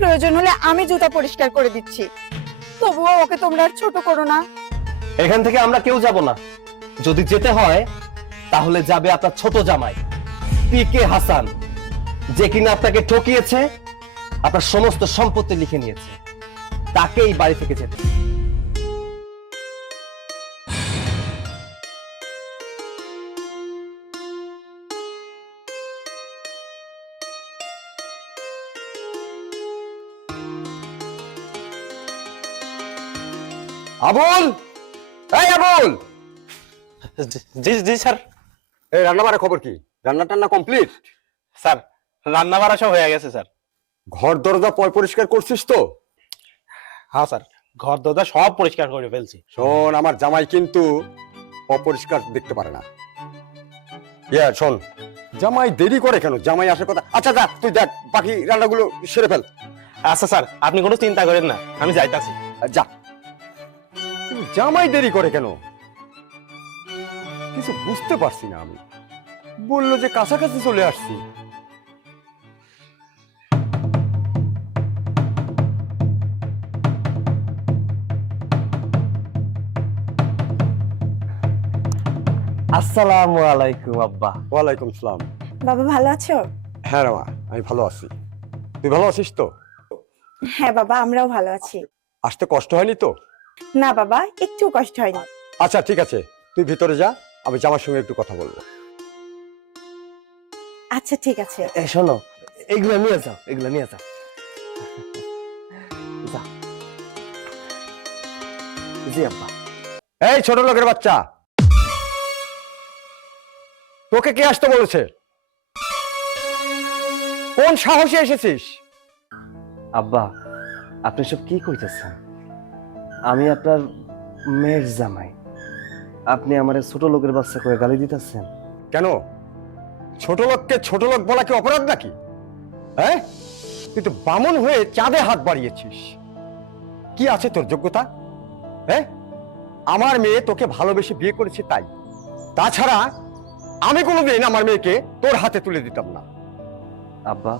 প্রয়োজন হলে আমি জুতা পরিষ্কার করে দিচ্ছি, তবুও ওকে তোমরা আর ছোট করো না। এখান থেকে আমরা কেউ যাব না। যদি যেতে হয় তাহলে যাবে আপনার ছোট জামাই পিকে হাসান, যে কিনা আপনাকে ঠকিয়েছে, আপনার সমস্ত সম্পত্তি লিখে নিয়েছে। তাকেই বাড়ি থেকে যেতে। আবুল, এই আবুল। জি জি স্যার। এই রান্না বাড়া খবর কি? রান্না টান্না কমপ্লিট? স্যার রান্না বাড়া সব হয়ে গেছে স্যার। ঘর দরজা পরিষ্কার করছিস তো? হ্যাঁ স্যার, ঘর দরজা সব পরিষ্কার করে ফেলছি। শোন, আমার জামাই কিন্তু অপরিষ্কার দেখতে পারে না। শোন, জামাই দেরি করে কেন? জামাই আসার কথা। আচ্ছা যা, তুই দেখ বাকি রান্নাগুলো সেরে ফেল। আচ্ছা স্যার, আপনি কোনো চিন্তা করেন না, আমি যাইতাছি। যা। কিন্তু জামাই দেরি করে কেন কিছু বুঝতে পারছি না আমি। বললো যে কাছাকাছি চলে আসছি। আসসালামু আলাইকুম আব্বা। ওয়ালাইকুম সালাম। বাবা ভালো আছো? হ্যাঁ রামা, আমি ভালো আছি। তুই ভালো আছিস তো? হ্যাঁ বাবা, আমরাও ভালো আছি। আসতে কষ্ট হয়নি তো? না বাবা, একটু কষ্ট হয়নি। আচ্ছা ঠিক আছে, তুই ভিতরে যা, আমি জামার সঙ্গে একটু কথা বলবো। আচ্ছা ঠিক আছে। শোনো, এগুলো নিয়ে যাও, এগুলো নিয়ে যাও। যাও। জি আব্বা। এই ছোট লোকের বাচ্চা, তোকে কে আসতে বলেছে? কোন সাহসে এসেছিস? আব্বা, আপনি সব কি কইতেছেন? আমি আপনার মেয়ের জামাই, আপনি আমার ছোট লোকের বাচ্চা করে গালি দিতেছেন কেন? ছোট লোককে ছোট লোক বলা কি অপরাধ নাকি? হ্যাঁ, তুই তো বামন হয়ে চাঁদে হাত বাড়িয়েছিস। কি আছে তোর যোগ্যতা? হ্যাঁ, আমার মেয়ে তোকে ভালোবেসে বিয়ে করেছে তাই। তাছাড়া আমি কোনোদিন আমার মেয়েকে তোর হাতে তুলে দিতাম না। আব্বা,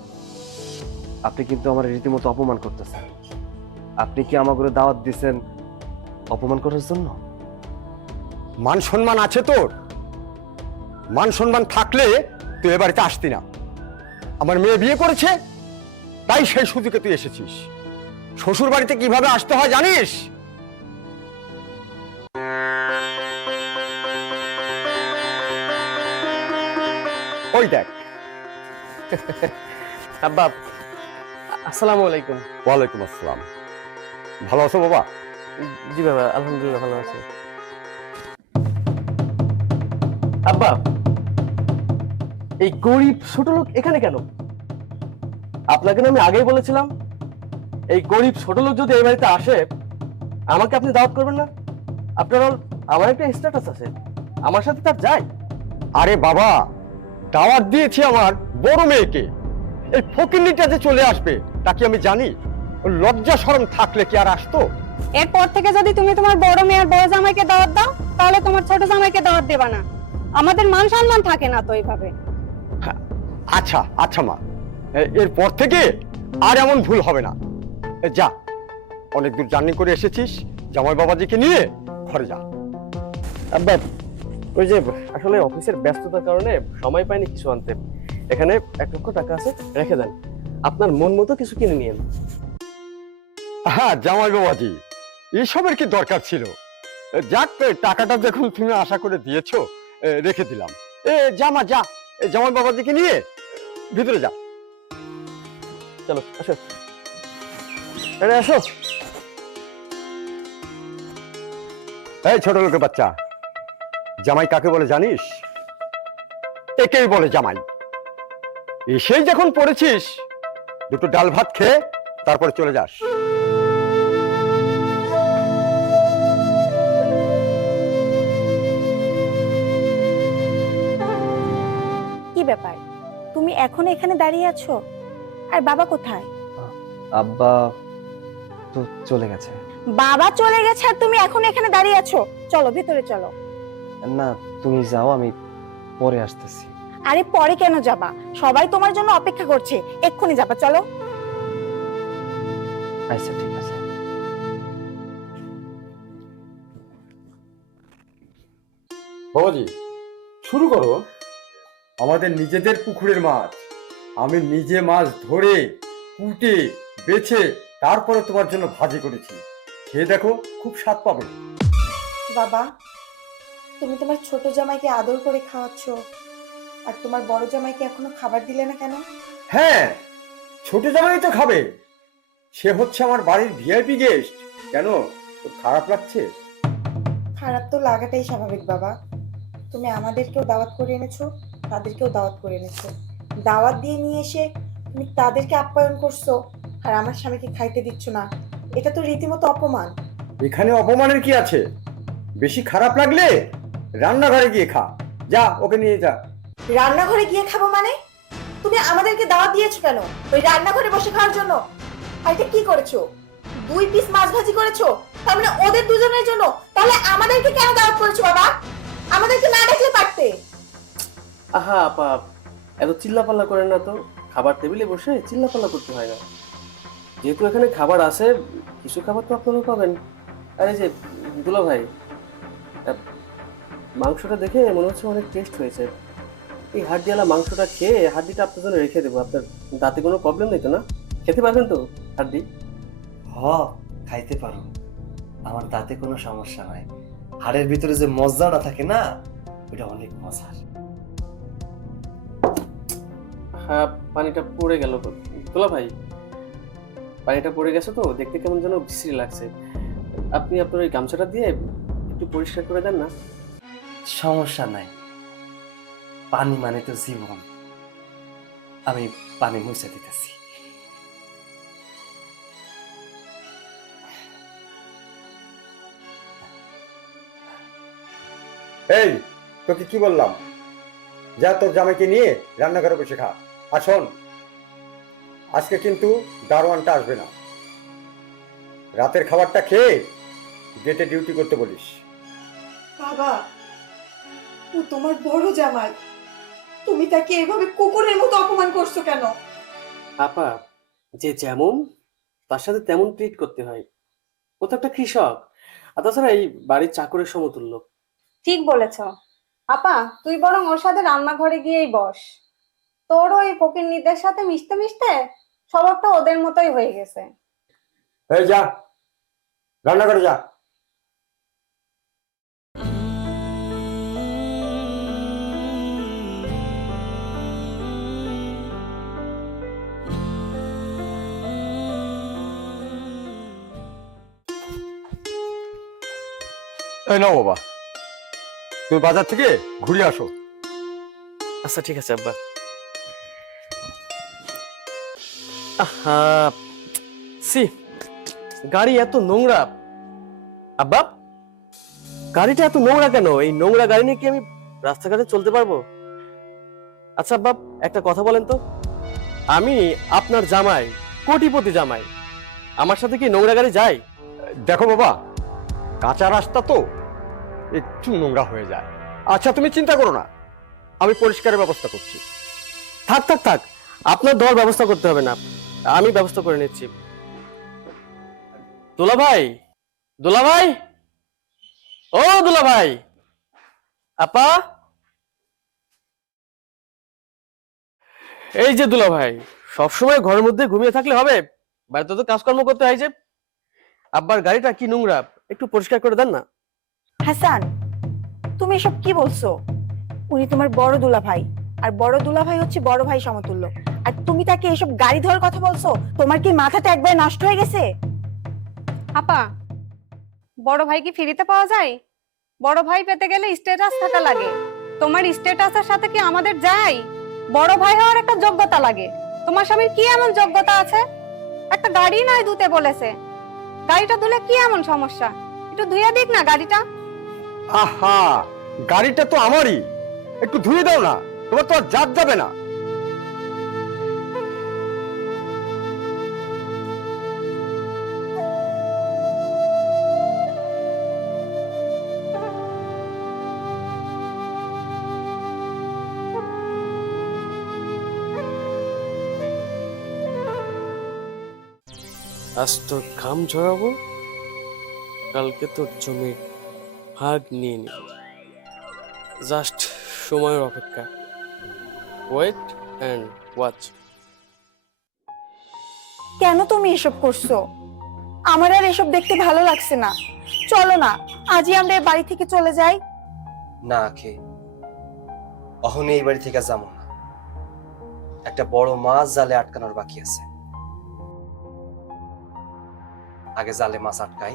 আপনি কিন্তু আমার রীতিমতো অপমান করতেছেন। আপনি কি আমাকে দাওয়াত দিচ্ছেন অপমান করার জন্য? মান সম্মান আছে তোর? মান সম্মান থাকলে তুই এ বাড়িতে আসতি না। আমার মেয়ে বিয়ে করেছে তাই সেই সুযোগে তুই এসেছিস। শ্বশুর বাড়িতে কিভাবে আসতে হয় জানিস? ওই দেখ। আব্বা, আসসালামু আলাইকুম। ওয়ালাইকুম আসসালাম। ভালো আছো বাবা? জি বাবা, আলহামদুলিল্লাহ ভালো আছি। আব্বা, এই গরিব ছোট লোক এখানে কেন? আপনাকে না আমি আগেই বলেছিলাম, এই গরিব ছোট লোক যদি এই বাড়িতে আসে আমাকে আপনি দাওয়াত করবেন না। আপনার আমার একটা স্ট্যাটাস আছে, আমার সাথে তার যায়। আরে বাবা, দাওয়াত দিয়েছি আমার বড় মেয়েকে। এই ফকিন্নিটা যে চলে আসবে তা কি আমি জানি? ওর লজ্জা শরম থাকলে কি আর আসতো? এরপর থেকে যদি তুমি তোমার বড় মেয়ে আর বড় জামাইকে দাওয়াত দাও, তাহলে তোমার ছোট জামাইকে দাওয়াত দেবা না। আমাদের মান সম্মান থাকে না তো এইভাবে। আচ্ছা আচ্ছা মা, এরপর থেকে আর এমন ভুল হবে না। যা, অনেক দূর জার্নি করে এসেছিস, জামাই বাবাজিকে নিয়ে ঘরে যা। আব্বা, ওই যে আসলে অফিসের ব্যস্ততার কারণে সময় পাইনি কিছু আনতে। এখানে 1 লক্ষ টাকা আছে, রেখে দেন। আপনার মন মতো কিছু কিনে নিয়েন। হ্যাঁ জামাই বাবাজি, এসবের কি দরকার ছিল? যাক, টাকাটা যখন তুমি আশা করে দিয়েছো, রেখে দিলাম। জামা যা, জামাই বাবাজিকে নিয়ে ভিতরে যা। চলো আসো, আরে আসো। এই ছোট লোকের বাচ্চা, জামাই কাকে বলে জানিস? একেই বলে জামাই। এসেই যখন পড়েছিস, দুটো ডাল ভাত খেয়ে তারপরে চলে যাস। কি ব্যাপার, তুমি এখন এখানে দাঁড়িয়ে আছো? আর বাবা কোথায়? আব্বা তো চলে গেছে। বাবা চলে গেছে আর তুমি এখন এখানে দাঁড়িয়ে আছো? চলো ভেতরে চলো। না, তুমি যাও, আমি পরে আসতেছি। আরে পরে কেন যাবা? সবাই তোমার জন্য অপেক্ষা করছে, এক্ষুনি যাবা, চলো। আচ্ছা ঠিক আছে। বাবাজি, শুরু করো। আমাদের নিজেদের পুকুরের মাছ, আমি নিজে মাছ ধরে কুটে বেছে তারপরে তোমার জন্য ভাজি করেছি। খেয়ে দেখো, খুব স্বাদ পাবে। বাবা, তুমি তোমার ছোট জামাইকে আদর করে খাওয়াচ্ছ, আর তোমার বড় জামাইকে এখনো খাবার দিলে না কেন? হ্যাঁ, ছোট জামাই তো খাবে, সে হচ্ছে আমার বাড়ির ভিআইপি গেস্ট। কেন, তোর খারাপ লাগছে? খারাপ তো লাগাটাই স্বাভাবিক বাবা। তুমি আমাদেরকেও দাওয়াত করে এনেছো, তাদেরকেও দাওয়াত করে এনেছো। দাওয়াত দিয়ে নিয়ে এসে তুমি তাদেরকে আপ্যায়ন করছো, আর আমার স্বামীকে খাইতে দিচ্ছ না। এটা তো রীতিমতো অপমান। এখানে অপমানের কি আছে? বেশি খারাপ লাগলে রান্নাঘরে গিয়ে খা। যা, ওকে নিয়ে যা। রান্নাঘরে গিয়ে খাবো মানে? তুমি আমাদেরকে দাওয়াত দিয়েছো কেন ওই রান্নাঘরে বসে খাওয়ার জন্য? আর এটা কি করেছো? 2 পিস মাছ ভাজি করেছো, তার মানে ওদের দুজনের জন্য। তাহলে আমাদেরকে কেন দাওয়াত করেছো বাবা? আমাদেরকে না ডাকলে পারতে। আহা আপা, এত চিল্লাপাল্লা করেন না তো। খাবার টেবিলে বসে চিল্লাপাল্লা করতে হয় না। যেহেতু এখানে খাবার আছে, কিছু খাবার তো আপনারাও পাবেন। আরে যে দুলা ভাই, মাংসটা দেখে মনে হচ্ছে অনেক টেস্ট হয়েছে। এই হাড্ডিওয়ালা মাংসটা খেয়ে হাড্ডিটা আপনার জন্য রেখে দেবো। আপনার দাঁতে কোনো প্রবলেম নেই তো না? খেতে পারবেন তো হাড্ডি? খাইতে পারো, আমার দাঁতে কোনো সমস্যা নাই। হাড়ের ভিতরে যে মজ্জাটা থাকে না, ওটা অনেক মজার। হ্যাঁ, পানিটা পড়ে গেল। দুলা ভাই, পানিটা পড়ে গেছে তো দেখতে কেমন যেন বিশ্রী লাগছে। আপনি আপনার ওই গামছাটা দিয়ে একটু পরিষ্কার করে দেন না। সমস্যা নাই, পানি মানে তো জীবন। আমি পানি মুছে দিতেছি। এই, তোকে কি বললাম? যা, তোর জামাইকে নিয়ে রান্নাঘরে বসে খা। আর শোন, আজকে কিন্তু দারোয়ানটা আসবে না। রাতের খাবারটা খেয়ে গেটে ডিউটি করতে বলিস। বাবা, ও তোমার বড় জামাই, তুমি তাকে এভাবে কুকুরের মতো অপমান করছো কেন? আপা, যে যেমন তার সাথে তেমন ট্রিট করতে হয়। ও তো একটা কৃষক, আর তাছাড়া এই বাড়ির চাকরের সমতুল্য। ঠিক বলেছ আপা, তুই বরং ওর সাথে রান্নাঘরে গিয়েই বস। তোর ওই ফকিন্নিদের সাথে মিশতে মিশতে স্বভাবটা ওদের মতোই হয়ে গেছে। এই যা, রান্নাঘরে যা। এই নাও বাবা, তুমি বাজার থেকে ঘুরে আসো। আচ্ছা ঠিক আছে আব্বা। আহা, সি, গাড়ি এত নোংরা। আব্বা, গাড়িটা এত নোংরা কেন? এই নোংরা গাড়ি নিয়ে কি আমি রাস্তাঘাটে চলতে পারবো? আচ্ছা আব্বা, একটা কথা বলেন তো, আমি আপনার জামাই, কোটিপতি জামাই, আমার সাথে কি নোংরা গাড়ি যায়? দেখো বাবা, কাঁচা রাস্তা তো একটু নোংরা হয়ে যায়। আচ্ছা, তুমি চিন্তা করো না, আমি পরিষ্কারের ব্যবস্থা করছি। থাক থাক থাক, আপনার দেওয়ার ব্যবস্থা করতে হবে না, আমি ব্যবস্থা করে নিচ্ছি। দুলা ভাই, দুলা ভাই, ও দুলা ভাই, আপা, এই যে দুলা ভাই, সবসময় ঘরের মধ্যে ঘুমিয়ে থাকলে হবে? বাড়িতে তো কাজকর্ম করতে হয়। যে আব্বার গাড়িটা কি নোংরা, একটু পরিষ্কার করে দেন না। হাসান, তুমি এসব কি বলছো? উনি তোমার বড় দুলা ভাই, আর বড় দুলা ভাই হচ্ছে বড় ভাই সমতুল্য। আর তুমি তাকে এসব গাড়ি ধরার কথা বলছো? তোমার কি মাথাটা একবার নষ্ট হয়ে গেছে? আপা, বড় ভাই কি ফ্রিতে পাওয়া যায়? বড় ভাই পেতে গেলে স্ট্যাটাস থাকা লাগে। তোমার স্ট্যাটাসের সাথে কি আমাদের যায়? বড় ভাই হওয়ার একটা যোগ্যতা লাগে। তোমার স্বামীর কি এমন যোগ্যতা আছে? একটা গাড়ি নয় ধুতে বলেছে, গাড়িটা ধুলে কি এমন সমস্যা? একটু ধুয়ে দিক না গাড়িটা। আহা, গাড়িটা তো আমারই, একটু ধুয়ে দাও না, তোমার তো আর জাত যাবে না। আজ তোর ঘাম ঝরাবো, কালকে তোর জমির ভাগ নিয়ে নিব। জাস্ট সময়ের অপেক্ষা। Wait and watch. কেন তুমি এসব করছো? আমার আর এসব দেখতে ভালো লাগছে না। চলো না, আজই আমরা এই বাড়ি থেকে চলে যাই। না আখি, অহনি এই বাড়ি থেকে যাবো না। একটা বড় মাছ জালে আটকানোর বাকি আছে। আগে জালে মাছ আটকাই,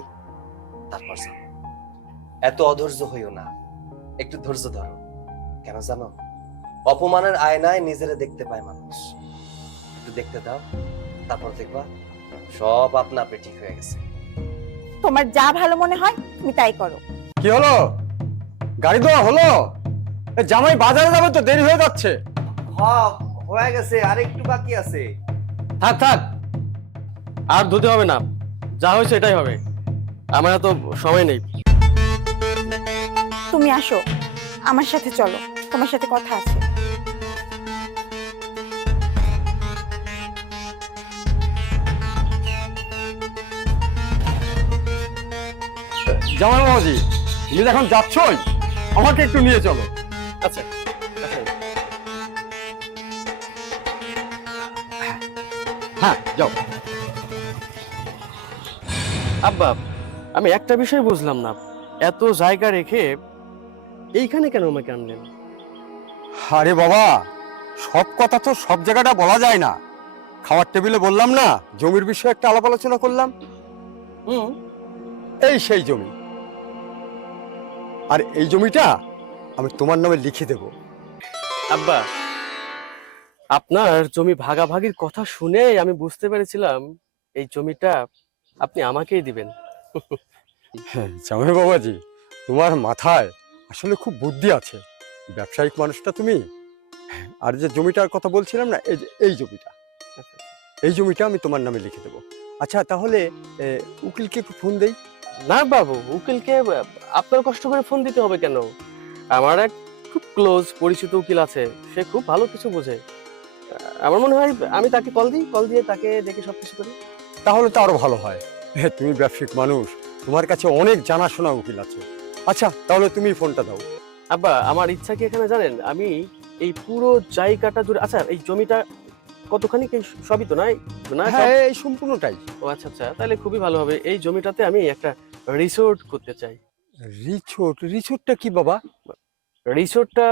তারপর যাবো। এত অধৈর্য হইও না, একটু ধৈর্য ধরো। কেন জানো, অপমানের আয়নায় নিজেরে দেখতে পায় মানুষ। একটু দেখতে দাও, তারপর দেখবা সব আপনা আপনি ঠিক হয়ে গেছে। তোমার যা ভালো মনে হয় তুমি তাই করো। কি হলো? গাড়ি দেওয়া হলো? এ জামাই বাজারে যাবে তো, দেরি হয়ে যাচ্ছে। হয়ে গেছে, আর একটু বাকি আছে। থাক থাক, আর ধুতে হবে না, যা হয়েছে এটাই হবে। আমার এত সময় নেই। তুমি আসো, আমার সাথে চলো, তোমার সাথে কথা আছে। জামাই বাবাজি, তুমি এখন যাচ্ছই, আমাকে একটু নিয়ে চলো। আচ্ছা হ্যাঁ যাও। আব্বা, আমি একটা বিষয় বুঝলাম না, এত জায়গা রেখে এইখানে কেন আমাকে আনলেন? আরে বাবা, সব কথা তো সব জায়গাটা বলা যায় না। খাওয়ার টেবিলে বললাম না, জমির বিষয়ে একটা আলাপ আলোচনা করলাম। হুম, এই সেই জমি, আর এই জমিটা আমি তোমার নামে লিখে দেব। আব্বা, আপনার জমি ভাগাভাগির কথা শুনে আমি বুঝতে পেরেছিলাম এই জমিটা আপনি আমাকেই দিবেন। হ্যাঁ জামাই বাবাজি, তোমার মাথায় আসলে খুব বুদ্ধি আছে, ব্যবসায়িক মানুষটা তুমি। আর যে জমিটার কথা বলছিলাম না, এই যে এই জমিটা, এই জমিটা আমি তোমার নামে লিখে দেবো। আচ্ছা তাহলে উকিলকে একটু ফোন দেই। না বাবু, উকিলকে আপনার কষ্ট করে ফোন দিতে হবে কেন? আমার এক খুব ক্লোজ পরিচিত উকিল আছে, সে খুব ভালো কিছু বোঝে। আমার মনে হয় আমি তাকে কল দিই, কল দিয়ে তাকে দেখে সবকিছু করি। তাহলে তো আরো ভালো হয়। হ্যাঁ তুমি ব্যবসায়িক মানুষ, তোমার কাছে অনেক জানাশোনা উকিল আছে। আচ্ছা তাহলে তুমি ফোনটা দাও। আব্বা, আমার ইচ্ছা কি এখানে জানেন? আমি এই পুরো জায়গাটা জুড়ে, আচ্ছা এই জমিটা কতখানি, সবই তো নাই না? হ্যাঁ এই সম্পূর্ণটাই। ও আচ্ছা আচ্ছা, তাহলে খুবই ভালো হবে। এই জমিটাতে আমি একটা রিসোর্ট করতে চাই। রিসোর্ট? রিসোর্টটা কি বাবা? রিসোর্টটা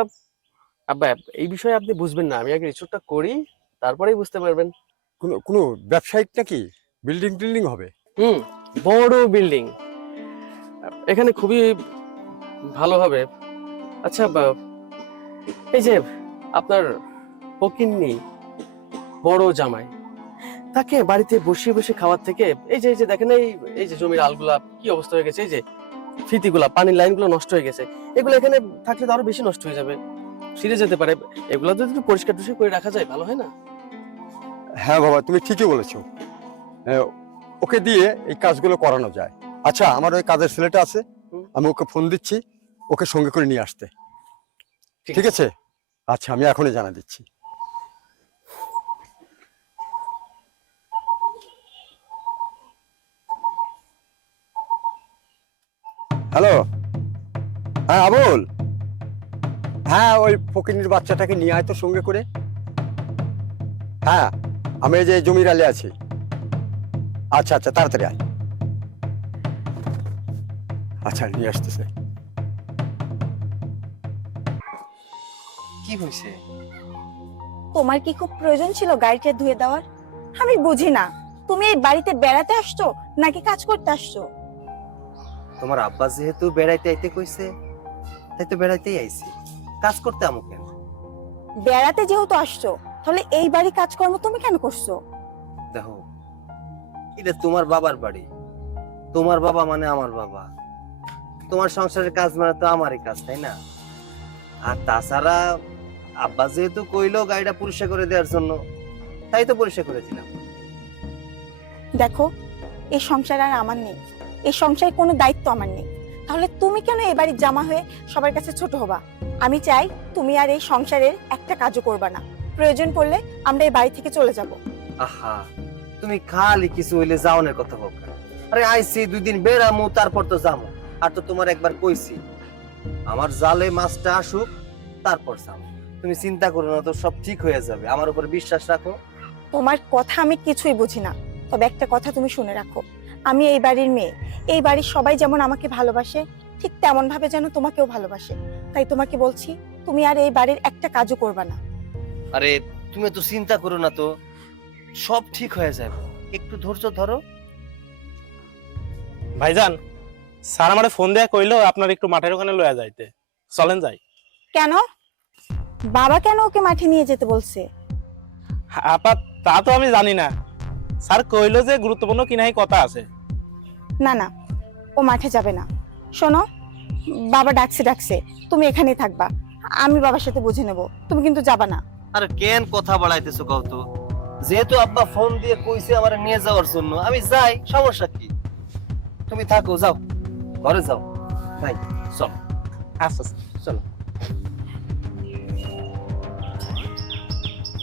আব্বা, এই বিষয়ে আপনি বুঝবেন না, আমি আগে রিসোর্টটা করি, তারপরেই বুঝতে পারবেন। কোনো কোনো ব্যবসায়িক নাকি? বিল্ডিং টিল্ডিং হবে? হুম, বড় বিল্ডিং, এখানে খুবই ভালো হবে। আচ্ছা এই যে আপনার ফকিন্নি বড় জামাই, তাকে বাড়িতে বসিয়ে বসে খাওয়ার থেকে এই যে দেখেন, এই যে জমির আলগুলা কি অবস্থা হয়ে গেছে, এই যে ফিতিগুলা, পানির লাইনগুলো নষ্ট হয়ে গেছে, এগুলো এখানে থাকলে তো আরো বেশি নষ্ট হয়ে যাবে, ছিঁড়ে যেতে পারে। এগুলো যদি একটু পরিষ্কার টরিষ্কার করে রাখা যায়, ভালো হয় না? হ্যাঁ বাবা তুমি ঠিকই বলেছো, ওকে দিয়ে এই কাজগুলো করানো যায়। আচ্ছা আমার ওই কাজের ছেলেটা আছে, আমি ওকে ফোন দিচ্ছি, ওকে সঙ্গে করে নিয়ে আসতে। ঠিক আছে? আচ্ছা আমি এখনই জানা দিচ্ছি। হ্যালো, হ্যাঁ আবুল, হ্যাঁ ওই ফকিনীর বাচ্চাটাকে নিয়ে আয় তো সঙ্গে করে। হ্যাঁ আমি এই যে জমির আলে আছি। আচ্ছা আচ্ছা তাড়াতাড়ি আয়। আচ্ছা নিয়ে আসতেছে। কি হয়েছে? তোমার কি খুব প্রয়োজন ছিল গাড়িটা ধুয়ে দেওয়ার? আমি বুঝি না, তুমি এই বাড়িতে বেড়াতে আসছো নাকি কাজ করতে আসছো? তোমার আব্বা যেহেতু বেড়াইতে আইতে কইছে, তাই তো বেড়াইতেই আইছি, কাজ করতে আমু কেন? বেড়াতে যেহেতু আসছো, তাহলে এই বাড়ি কাজকর্ম তুমি কেন করছো? দেখো, এটা তোমার বাবার বাড়ি, তোমার বাবা মানে আমার বাবা, তোমার সংসারের কাজ মানে তো আমারই কাজ, তাই না? আর তাছাড়া আব্বা যেহেতু কইলো গাড়িটা পরিষ্কার করে দেওয়ার জন্য, তাই তো পরিষ্কার করে দিলাম। দেখো, এই সংসার আর আমার নেই, এই সংসারে কোনো দায়িত্ব আমার নেই, তাহলে তুমি কেন এই বাড়ির জামা হয়ে সবার কাছে ছোট হবা? আমি চাই তুমি আর এই সংসারের একটা কাজও করবা না, প্রয়োজন পড়লে আমরা এই বাড়ি থেকে চলে যাব। আহা, তুমি খালি কিছু হইলে যাওনের কথা বল কেন? আরে আইছি 2 দিন বেড়ামু, তারপর তো যাবো। আর তো তোমার একবার কইছি আমার জালে মাছটা আসুক তারপর যাবো। তুমি চিন্তা করো না, তো সব ঠিক হয়ে যাবে, আমার উপর বিশ্বাস রাখো। তোমার কথা আমি কিছুই বুঝি না, তবে একটা কথা তুমি শুনে রাখো, আমি এই বাড়ির মেয়ে। এই বাড়ির সবাই যেমন আমাকে ভালোবাসে, ঠিক তেমন ভাবে যেন তোমাকেও ভালোবাসে। তাই তোমাকে বলছি, তুমি আর এই বাড়ির একটা কাজও করবা না। আরে তুমি তো চিন্তা করো না, তো সব ঠিক হয়ে যাবে, একটু ধৈর্য ধরো। ভাইজান, স্যার আমারে ফোন দেয়া কইলো আপনার একটু মাঠের ওখানে লয়া যাইতে, চলেন যাই। কেন? বাবা কেন ওকে মাঠে নিয়ে যেতে বলছে? আপা তা তো আমি জানি না, স্যার কইলো যে গুরুত্বপূর্ণ কি নাই কথা আছে। না না, ও মাঠে যাবে না। শোনো, বাবা ডাকছে, তুমি এখানেই থাকবা, আমি বাবার সাথে বুঝে নেব, তুমি কিন্তু যাবা না। আর কেন কথা বাড়াইতেছো কও তো? যেহেতু আব্বা ফোন দিয়ে কইছে আমারে নিয়ে যাওয়ার জন্য, আমি যাই, সমস্যা কি? তুমি থাকো, যাও ঘরে যাও। ভাই চল। আচ্ছা চলো।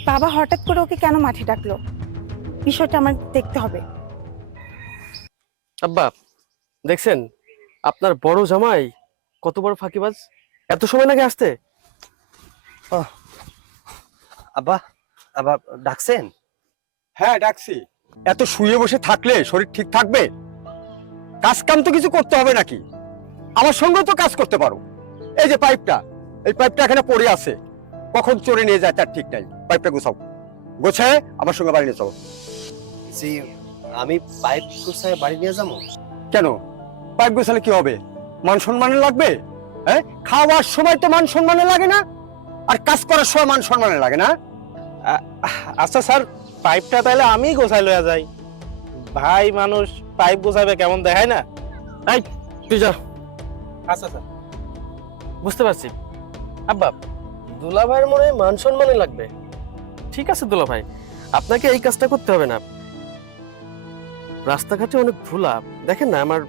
বাবা হঠাৎ করে ওকে কেন মাঠে ডাকলো, বিষয়টা আমার দেখতে হবে। আব্বা দেখছেন আপনার বড় জামাই কত বড় ফাঁকিবাজ, এত সময় লাগে আসতে। আব্বা, আব্বা ডাকছেন? হ্যাঁ ডাকছি। এত শুয়ে বসে থাকলে শরীর ঠিক থাকবে? কাজ কাম তো কিছু করতে হবে নাকি? আমার সঙ্গে তো কাজ করতে পারো। এই যে পাইপটা, এই পাইপটা এখানে পড়ে আছে, কখন চোরে নিয়ে যায় তার ঠিক নাই। পাইপটা গোছাও, গোছায় আমার সঙ্গে বাড়ি নিয়ে চলো। জি, আমি পাইপ গুছায় বাড়ি নিয়ে যাবো। কেন? পাইপ গোছালে কি হবে? মান সম্মানে লাগবে? হ্যাঁ, খাওয়ার সময় তো মান সম্মানে লাগে না, আর কাজ করার সময় মান সম্মানে লাগে না? আচ্ছা স্যার, পাইপটা তাহলে আমি গোছাই লয়া যাই। ভাই মানুষ পাইপ গোছাবে কেমন দেখায় না? এই তুই যা। আচ্ছা স্যার। বুঝতে পারছি আব্বা, দুলা ভাইয়ের মনে হয় মান সম্মানে লাগবে। ঠিক আছে দুলা ভাই, আপনাকে এই কাজটা করতে হবে না। রাস্তাঘাটে অনেক ধুলা, দেখেন না আমার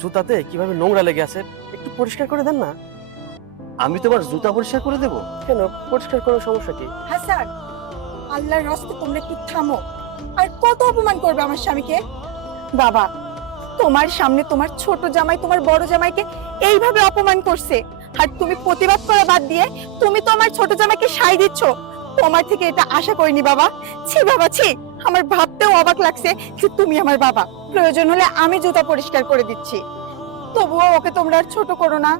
জুতাতে কিভাবে নোংরা লেগে আছে, একটু পরিষ্কার করে দেন না। আমি তোমার জুতা পরিষ্কার করে দেবো? কেন, পরিষ্কার করার সমস্যা কি? হাসান, আল্লাহর রাস্তায় তোমরা একটু থামো। আর কত অপমান করবে আমার স্বামীকে? বাবা, তোমার সামনে তোমার ছোট জামাই তোমার বড় জামাইকে এইভাবে অপমান করছে, আর তুমি প্রতিবাদ করা বাদ দিয়ে তুমি তো আমার ছোট জামাইকে সাই দিচ্ছ। তোমার থেকে এটা আশা করিনি বাবা। ছি বাবা ছি, আমার ভাবতেও অবাক লাগছে যে তুমি আমার বাবা। প্রয়োজন হলে আমি জুতা পরিষ্কার করে দিচ্ছি, তবুও ওকে তোমরা আর ছোট করো না।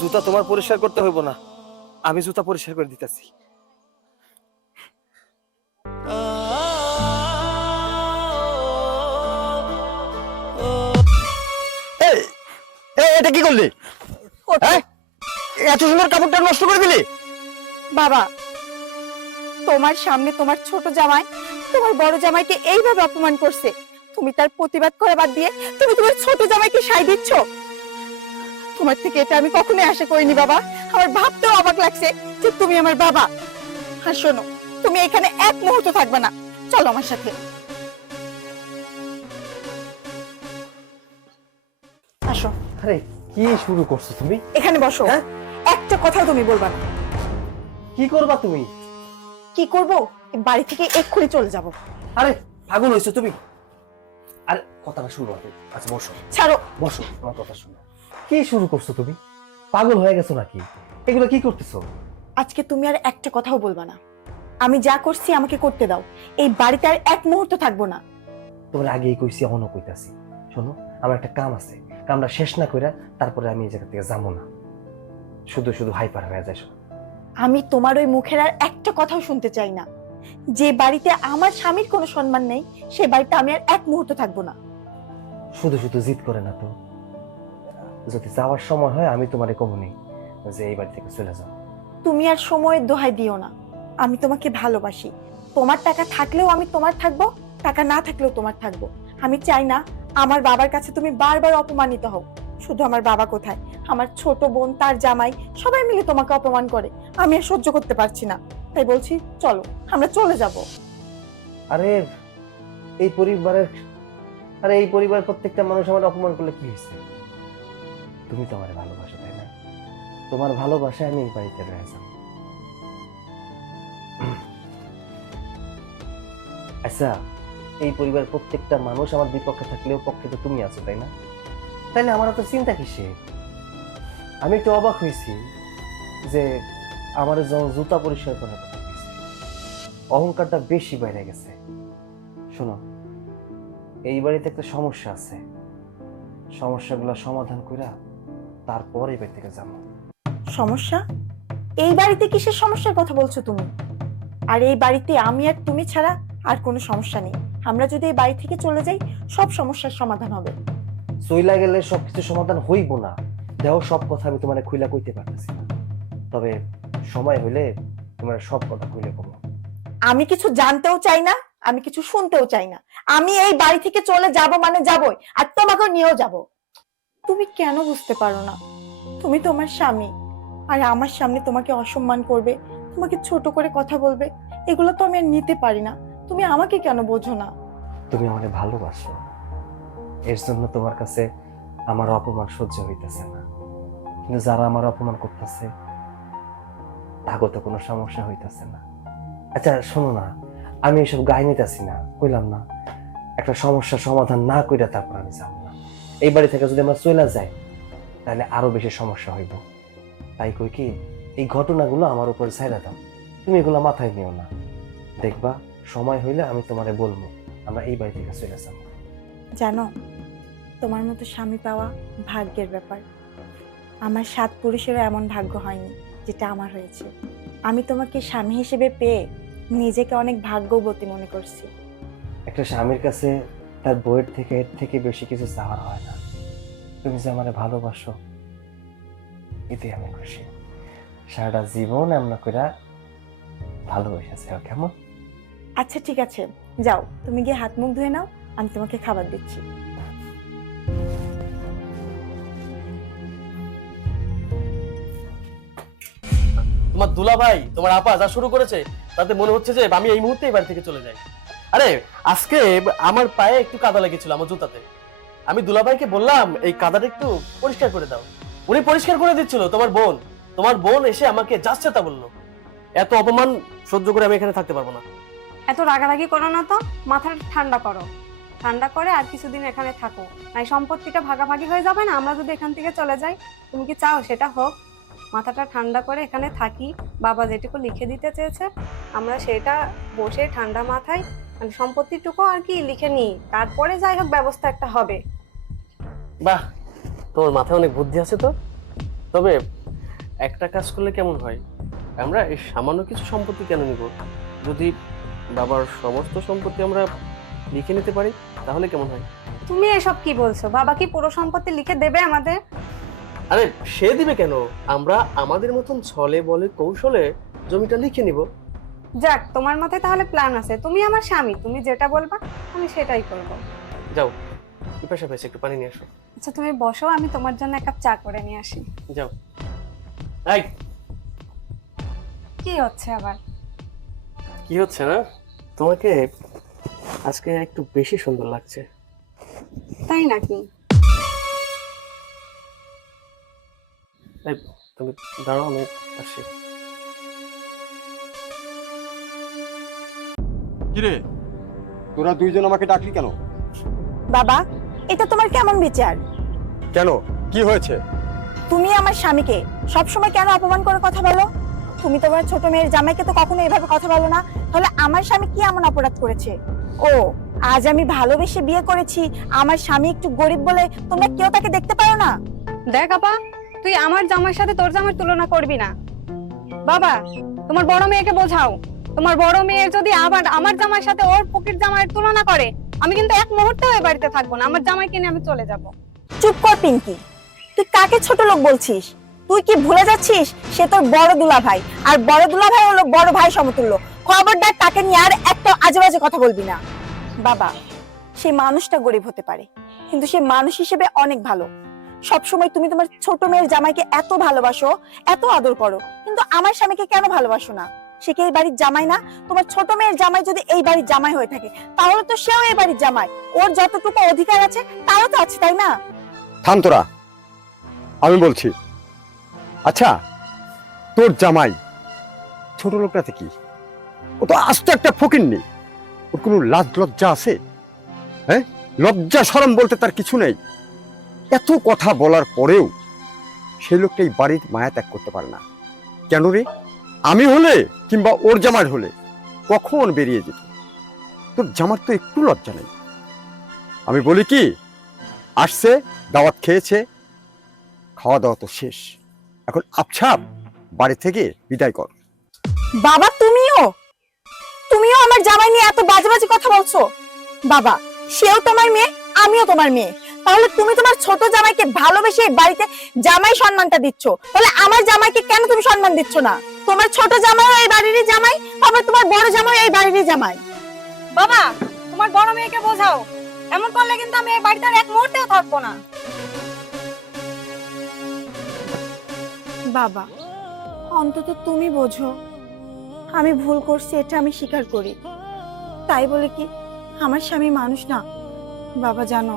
জুতা তোমার পরিষ্কার করতে হইব না, আমি জুতা পরিষ্কার করে দিতেছি। এই, এটা কি করলি? হ্যাঁ, এত সুন্দর কাপড়টা নষ্ট করে দিলি? বাবা, তোমার সামনে তোমার ছোট জামাই তোমার বড় জামাইকে এইভাবে অপমান করছে, তুমি তার প্রতিবাদ করা বাদ দিয়ে তুমি তোমার ছোট জামাইকে সাই দিচ্ছ। তোমার থেকে এটা আমি কখনোই আশা করিনি বাবা। আমার ভাবতেও অবাক লাগছে যে তুমি আমার বাবা। আর শোনো, তুমি এখানে এক মুহূর্ত থাকবে না, চলো আমার সাথে। আসো, আরে কি শুরু করছো তুমি? এখানে বসো। একটা কথাও তুমি বলবা না। কি করবা তুমি? কি করব? এই বাড়ি থেকে এক্ষুনি চলে যাব। আরে পাগল হইছো তুমি? আরে কথাটা শুনো আগে। আচ্ছা বসো, ছাড়ো। বসো, আমার কথা শুনো। কি শুরু করছো তুমি? পাগল হয়ে গেছো নাকি? এগুলো কি করতেছো? আজকে তুমি আর একটা কথাও বলবা না। আমি যা করছি আমাকে করতে দাও, এই বাড়িতে আর এক মুহূর্ত থাকবো না। তোমার আগেই কইছি, এখনো কইতাছি। শোনো, আমার একটা কাম আছে, কামটা শেষ না কইরা তারপরে আমি এই জায়গা থেকে যাবো না। শুধু শুধু হাইপার হয়ে যায়। আমি তোমার ওই মুখের আর একটা কথাও শুনতে চাই না। যে বাড়িতে আমার স্বামীর কোনো সম্মান নেই, সে বাড়িতে আমি আর এক মুহূর্ত থাকবো না। শুধু শুধু জিদ করে না তো। যদি যাওয়ার সময় হয় আমি তোমারে কমুনি যে এই বাড়ি থেকে চলে যাও। তুমি আর সময়ের দোহাই দিও না। আমি তোমাকে ভালোবাসি। তোমার টাকা থাকলেও আমি তোমার থাকবো, টাকা না থাকলেও তোমার থাকবো। আমি চাই না আমার বাবার কাছে তুমি বারবার অপমানিত হও। শুধু আমার বাবা কোথায়, আমার ছোট বোন, তার জামাই, সবাই মিলে তোমাকে অপমান করে। আমি আর সহ্য করতে পারছি না, তাই বলছি চলো আমরা চলে যাব। আরে এই পরিবারের প্রত্যেকটা মানুষ আমার অপমান করলে কি হয়েছে? তুমি তো আমার ভালোবাসো, তাই না? তোমার ভালোবাসায় আমি এই বাড়িতে রয়ে যাব। আচ্ছা, এই পরিবারের প্রত্যেকটা মানুষ আমার বিপক্ষে থাকলেও পক্ষে তো তুমি আছো, তাই না? তাইলে আমার তো চিন্তা কিসে? আমি একটু অবাক হয়েছি যে আমার যখন জুতা পরিষ্কার করার কথা বলছে, অহংকারটা বেশি বাইরে গেছে। শোনো, এই বাড়িতে একটা সমস্যা আছে, সমস্যাগুলো সমাধান কইরা তারপর এই বাড়ি থেকে যাবো। সমস্যা? এই বাড়িতে কিসের সমস্যার কথা বলছো তুমি? আর এই বাড়িতে আমি আর তুমি ছাড়া আর কোনো সমস্যা নেই। আমরা যদি এই বাড়ি থেকে চলে যাই, সব সমস্যার সমাধান হবে। চইলা গেলে সবকিছু সমাধান হইব না। দেখো, সব কথা আমি তোমার খুইলা কইতে পারতেছি না, তবে সময় হইলে তোমার সব কথা খুইলে কমো। আমি কিছু জানতেও চাই না, আমি কিছু শুনতেও চাই না। আমি এই বাড়ি থেকে চলে যাব মানে যাবই, আর তোমাকেও নিয়েও যাব। তুমি কেন বুঝতে পারো না? তুমি তোমার স্বামী, আর আমার সামনে তোমাকে অসম্মান করবে, তোমাকে ছোট করে কথা বলবে, এগুলো তো আমি আর নিতে পারি না। তুমি আমাকে কেন বোঝো না? তুমি আমাকে ভালোবাসো, এর জন্য তোমার কাছে আমার অপমান সহ্য হইতেছে না। কিন্তু যারা আমার অপমান করতেছে তাগো তো কোনো সমস্যা হইতেছে না। আচ্ছা শোনো না, আমি এসব গায়ে নিতেছি না, কইলাম না একটা সমস্যার সমাধান না কইরা তারপর আমি যাবো না। এই বাড়ি থেকে যদি আমরা চলে যাই তাহলে আরো বেশি সমস্যা হইব। তাই কই কি, এই ঘটনাগুলো আমার উপর ছাইড়া দাও, তুমি এগুলো মাথায় নিও না। দেখবা সময় হইলে আমি তোমারে বলবো আমরা এই বাড়ি থেকে চলে যাবো। জানো, তোমার মতো স্বামী পাওয়া ভাগ্যের ব্যাপার। আমার 7 পুরুষেরও এমন ভাগ্য হয়নি যেটা আমার হয়েছে। আমি তোমাকে স্বামী হিসেবে পেয়ে নিজেকে অনেক ভাগ্যবতী মনে করছি। একটা স্বামীর কাছে তার বউয়ের থেকে এর থেকে বেশি কিছু চাওয়ার হয় না। তুমি যে আমারে ভালোবাসো এতে আমি খুশি। সারাটা জীবন আমরা কইরা ভালোবেসেছি, কেমন? আচ্ছা ঠিক আছে, যাও তুমি গিয়ে হাত মুখ ধুয়ে নাও, আমি তোমাকে খাবার দিচ্ছি। তোমার দুলাভাই, তোমার আপা যা শুরু করেছে তাতে মনে হচ্ছে যে আমি এই মুহূর্তে এই বাড়ি থেকে চলে যাই। আরে আজকে আমার পায়ে একটু কাদা লেগেছিল আমার জুতাতে, আমি দুলাভাইকে বললাম এই কাদাটা একটু পরিষ্কার করে দাও, উনি পরিষ্কার করে দিচ্ছিল। তোমার বোন এসে আমাকে যাচ্ছে তা বললো। এত অপমান সহ্য করে আমি এখানে থাকতে পারবো না। এত রাগারাগি করো না তো, মাথাটা ঠান্ডা করো। ঠান্ডা করে আর কিছুদিন এখানে থাকো, নাই সম্পত্তিটা ভাগাভাগি হয়ে যাবে না আমরা যদি এখান থেকে চলে যাই? তুমি কি চাও সেটা হোক? মাথাটা ঠান্ডা করে এখানে থাকি, বাবা যেটুকু লিখে দিতে চেয়েছে আমরা সেটা বসে ঠান্ডা মাথায় মানে সম্পত্তিটুকু আর কি লিখে নিই, তারপরে যাই হোক ব্যবস্থা একটা হবে। বাহ, তোমার মাথায় অনেক বুদ্ধি আছে তো। তবে একটা কাজ করলে কেমন হয়, আমরা এই সামান্য কিছু সম্পত্তি কেন নিব? যদি বাবার সমস্ত সম্পত্তি আমরা লিখে নিতে পারি তাহলে কেমন হয়? তুমি এসব কি বলছো? বাবা কি পুরো সম্পত্তি লিখে দেবে আমাদের? আরে সে দিবে কেন, আমরা আমাদের মতন ছলে বলে কৌশলে জমিটা লিখে নিব। যাক, তোমার মাথায় তাহলে প্ল্যান আছে। তুমি আমার স্বামী, তুমি যেটা বলবা আমি সেটাই করব। যাও, পিপাসা পেয়েছে, একটু পানি নিয়ে আসো। আচ্ছা তুমি বসো, আমি তোমার জন্য এক কাপ চা করে নিয়ে আসি। যাও। এই কি হচ্ছে আবার? কি হচ্ছে না, তোমাকে আজকে একটু বেশি সুন্দর লাগছে। তাই নাকি? এই তুমি দাঁড়াও, আমি আসি। কিরে, তোরা দুইজন আমাকে ডাকলি কেন? বাবা, এটা তোমার কেমন বিচার? কেন, কি হয়েছে? তুমি আমার স্বামীকে সবসময় কেন অপমান করে কথা বলো? তুমি তোমার ছোট মেয়ের জামাইকে তো কখনো এভাবে কথা বলো না। তাহলে আমার স্বামী কি এমন অপরাধ করেছে? ও, আজ আমি ভালোবেসে বিয়ে করেছি, আমার স্বামী একটু গরিব বলে তোমরা কেউ তাকে দেখতে পারো না? দেখ আপা, তুই আমার জামাইয়ের সাথে তোর জামাইয়ের তুলনা করবি না। বাবা, তোমার বড় মেয়েকে বোঝাও। তোমার বড় মেয়ে যদি আবার আমার জামাইয়ের সাথে ওর ফকির জামাইয়ের তুলনা করে, আমি কিন্তু এক মুহূর্তেও এই বাড়িতে থাকবো না। আমার জামাইকে নিয়ে আমি চলে যাব। চুপ কর পিঙ্কি, তুই কাকে ছোট লোক বলছিস? তুই কি ভুলে যাচ্ছিস সে তোর বড় দুলা ভাই, আর বড় দুলা ভাই হলো বড় ভাই সমতুল্য। খবরদার তাকে নিয়ে আর একটা আজেবাজে কথা বলবি না। বাবা, সেই মানুষটা গরিব হতে পারে, কিন্তু সে মানুষ হিসেবে অনেক ভালো। সবসময় তুমি তোমার ছোট মেয়ের জামাইকে এত ভালোবাসো, এত আদর করো, কিন্তু আমার স্বামীকে কেন ভালোবাসো না? সে কি এই বাড়ির জামাই না? তোমার ছোট মেয়ের জামাই যদি এই বাড়ির জামাই হয়ে থাকে তাহলে তো সেও এই বাড়ির জামাই, ওর যতটুকু অধিকার আছে তারও তো আছে, তাই না? থাম তোরা, আমি বলছি। আচ্ছা, তোর জামাই ছোট লোকটাতে কি? ও তো আস্ত একটা ফকিন্নি। ওর কোনো লাজ লজ্জা আছে? হ্যাঁ, লজ্জা শরম বলতে তার কিছু নেই। এত কথা বলার পরেও সেই লোকটা এই বাড়ির মায়া ত্যাগ করতে পারে না। কেন রে? আমি হলে কিংবা ওর জামাই হলে কখন বেরিয়ে যেত। তোর জামার তো একটু লজ্জা নেই। আমি বলি কি, আসছে, দাওয়াত খেয়েছে, খাওয়া দাওয়া তো শেষ, এখন আপছাপ বাড়ি থেকে বিদায় কর। বাবা তুমিও আমার জামাই নিয়ে এত বাজে বাজে কথা বলছো? বাবা, সেও তোমার মেয়ে, আমিও তোমার মেয়ে। তাহলে তুমি তোমার ছোট জামাইকে ভালোবেসে এই বাড়িতে জামাই সম্মানটা দিচ্ছ, তাহলে আমার জামাইকে কেন তুমি সম্মান দিচ্ছ না? তোমার ছোট জামাই এই বাড়িরই জামাই, আবার তোমার বড় জামাই এই বাড়িরই জামাই। বাবা, তোমার বড় মেয়েকে বোঝাও, এমন করলে কিন্তু আমি এই বাড়িতে আর এক মুহূর্তেও থাকবো না। বাবা, অন্তত তুমি বোঝো আমি ভুল করছি, এটা আমি স্বীকার করি। তাই বলে কি আমার স্বামী মানুষ না? বাবা জানো,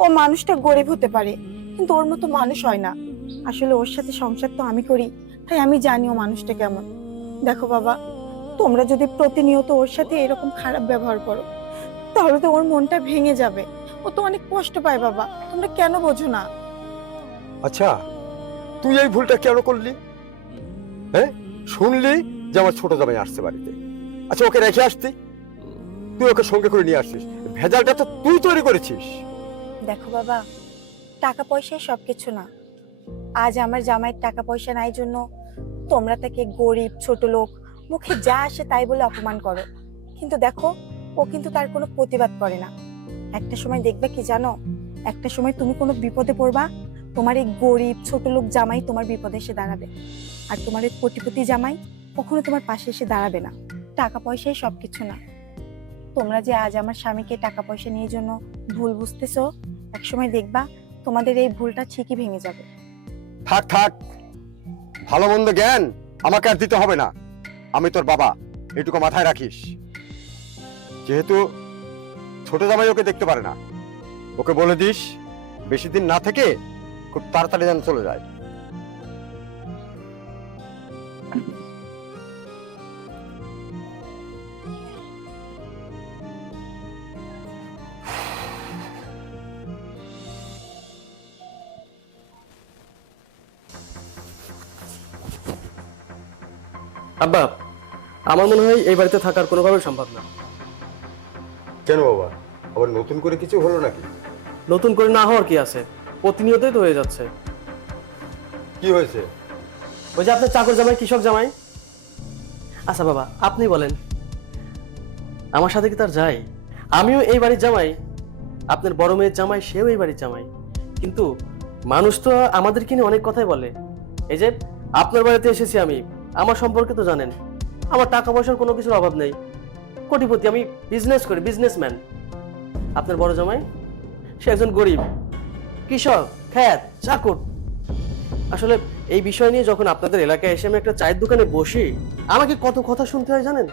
ও মানুষটা গরিব হতে পারে, কিন্তু ওর মতো মানুষ হয় না। আসলে ওর সাথে সংসার তো আমি করি, তাই আমি জানি ও মানুষটা কেমন। দেখো বাবা, তোমরা যদি প্রতিনিয়ত ওর সাথে এরকম খারাপ ব্যবহার করো, তাহলে তো ওর মনটা ভেঙে যাবে। ও তো অনেক কষ্ট পায় বাবা, তোমরা কেন বোঝো না? আচ্ছা, তুই এই ভুলটা কেন করলি? হ্যাঁ, শুনলি যে আমার ছোট জামাই আসছে বাড়িতে, আচ্ছা ওকে রেখে আসতি, তুই ওকে সঙ্গে করে নিয়ে আসছিস, ভেজালটা তো তুই তৈরি করেছিস। দেখো বাবা, টাকা পয়সাই সবকিছু না। আজ আমার জামাইয়ের টাকা পয়সা নাই জন্য তোমরা তাকে গরিব, ছোট লোক, মুখে যা আসে তাই বলে অপমান করো। কিন্তু দেখো, ও কিন্তু তার কোনো প্রতিবাদ করে না। একটা সময় দেখবে কি জানো, একটা সময় তুমি কোনো বিপদে পড়বা, তোমার এই গরিব ছোট লোক জামাই তোমার বিপদে এসে দাঁড়াবে। আর তোমার এই কোটিপতি জামাই কখনো তোমার পাশে এসে দাঁড়াবে না। টাকা পয়সাই সবকিছু না। তোমরা যে আজ আমার স্বামীকে টাকা পয়সা নিয়ে জন্য ভুল বুঝতেছো, একসময় দেখবা তোমাদের এই ভুলটা ঠিকই ভেঙে যাবে। থাক থাক, ভালো মন্দ জ্ঞান আমাকে আর দিতে হবে না, আমি তোর বাবা, এটুকু মাথায় রাখিস। যেহেতু ছোট জামাই ওকে দেখতে পারে না, ওকে বলে দিস বেশি দিন না থেকে খুব তাড়াতাড়ি যেন চলে যায়। আব্বা, আমার মনে হয় এই বাড়িতে থাকার কোনোভাবে সম্ভব না। কেন বাবা, আবার নতুন করে কিছু হলো নাকি? নতুন করে না হওয়ার কি আছে, প্রতিনিয়তই তো হয়ে যাচ্ছে। কি হয়েছে? ওই যে আপনার চাকর জামাই, কৃষক জামাই। আচ্ছা বাবা, আপনি বলেন, আমার সাথে কি তার যায়? আমিও এই বাড়ির জামাই, আপনার বড় মেয়ের জামাই, সেও এই বাড়ির জামাই। কিন্তু মানুষ তো আমাদেরকে নিয়ে অনেক কথাই বলে। এই যে আপনার বাড়িতে এসেছি আমি, আমার সম্পর্কে তো জানেন, আমার টাকা পয়সার কোনো কিছুর অভাব নেই, কোটিপতি, আমি বিজনেস করি, বিজনেসম্যান। আপনার বড় জামাই, সে একজন গরিব কৃষক, খ্যাত চাকর। আসলে এই বিষয় নিয়ে যখন আপনাদের এলাকায় এসে আমি একটা চায়ের দোকানে বসি, আমাকে কত কথা শুনতে হয় জানেন?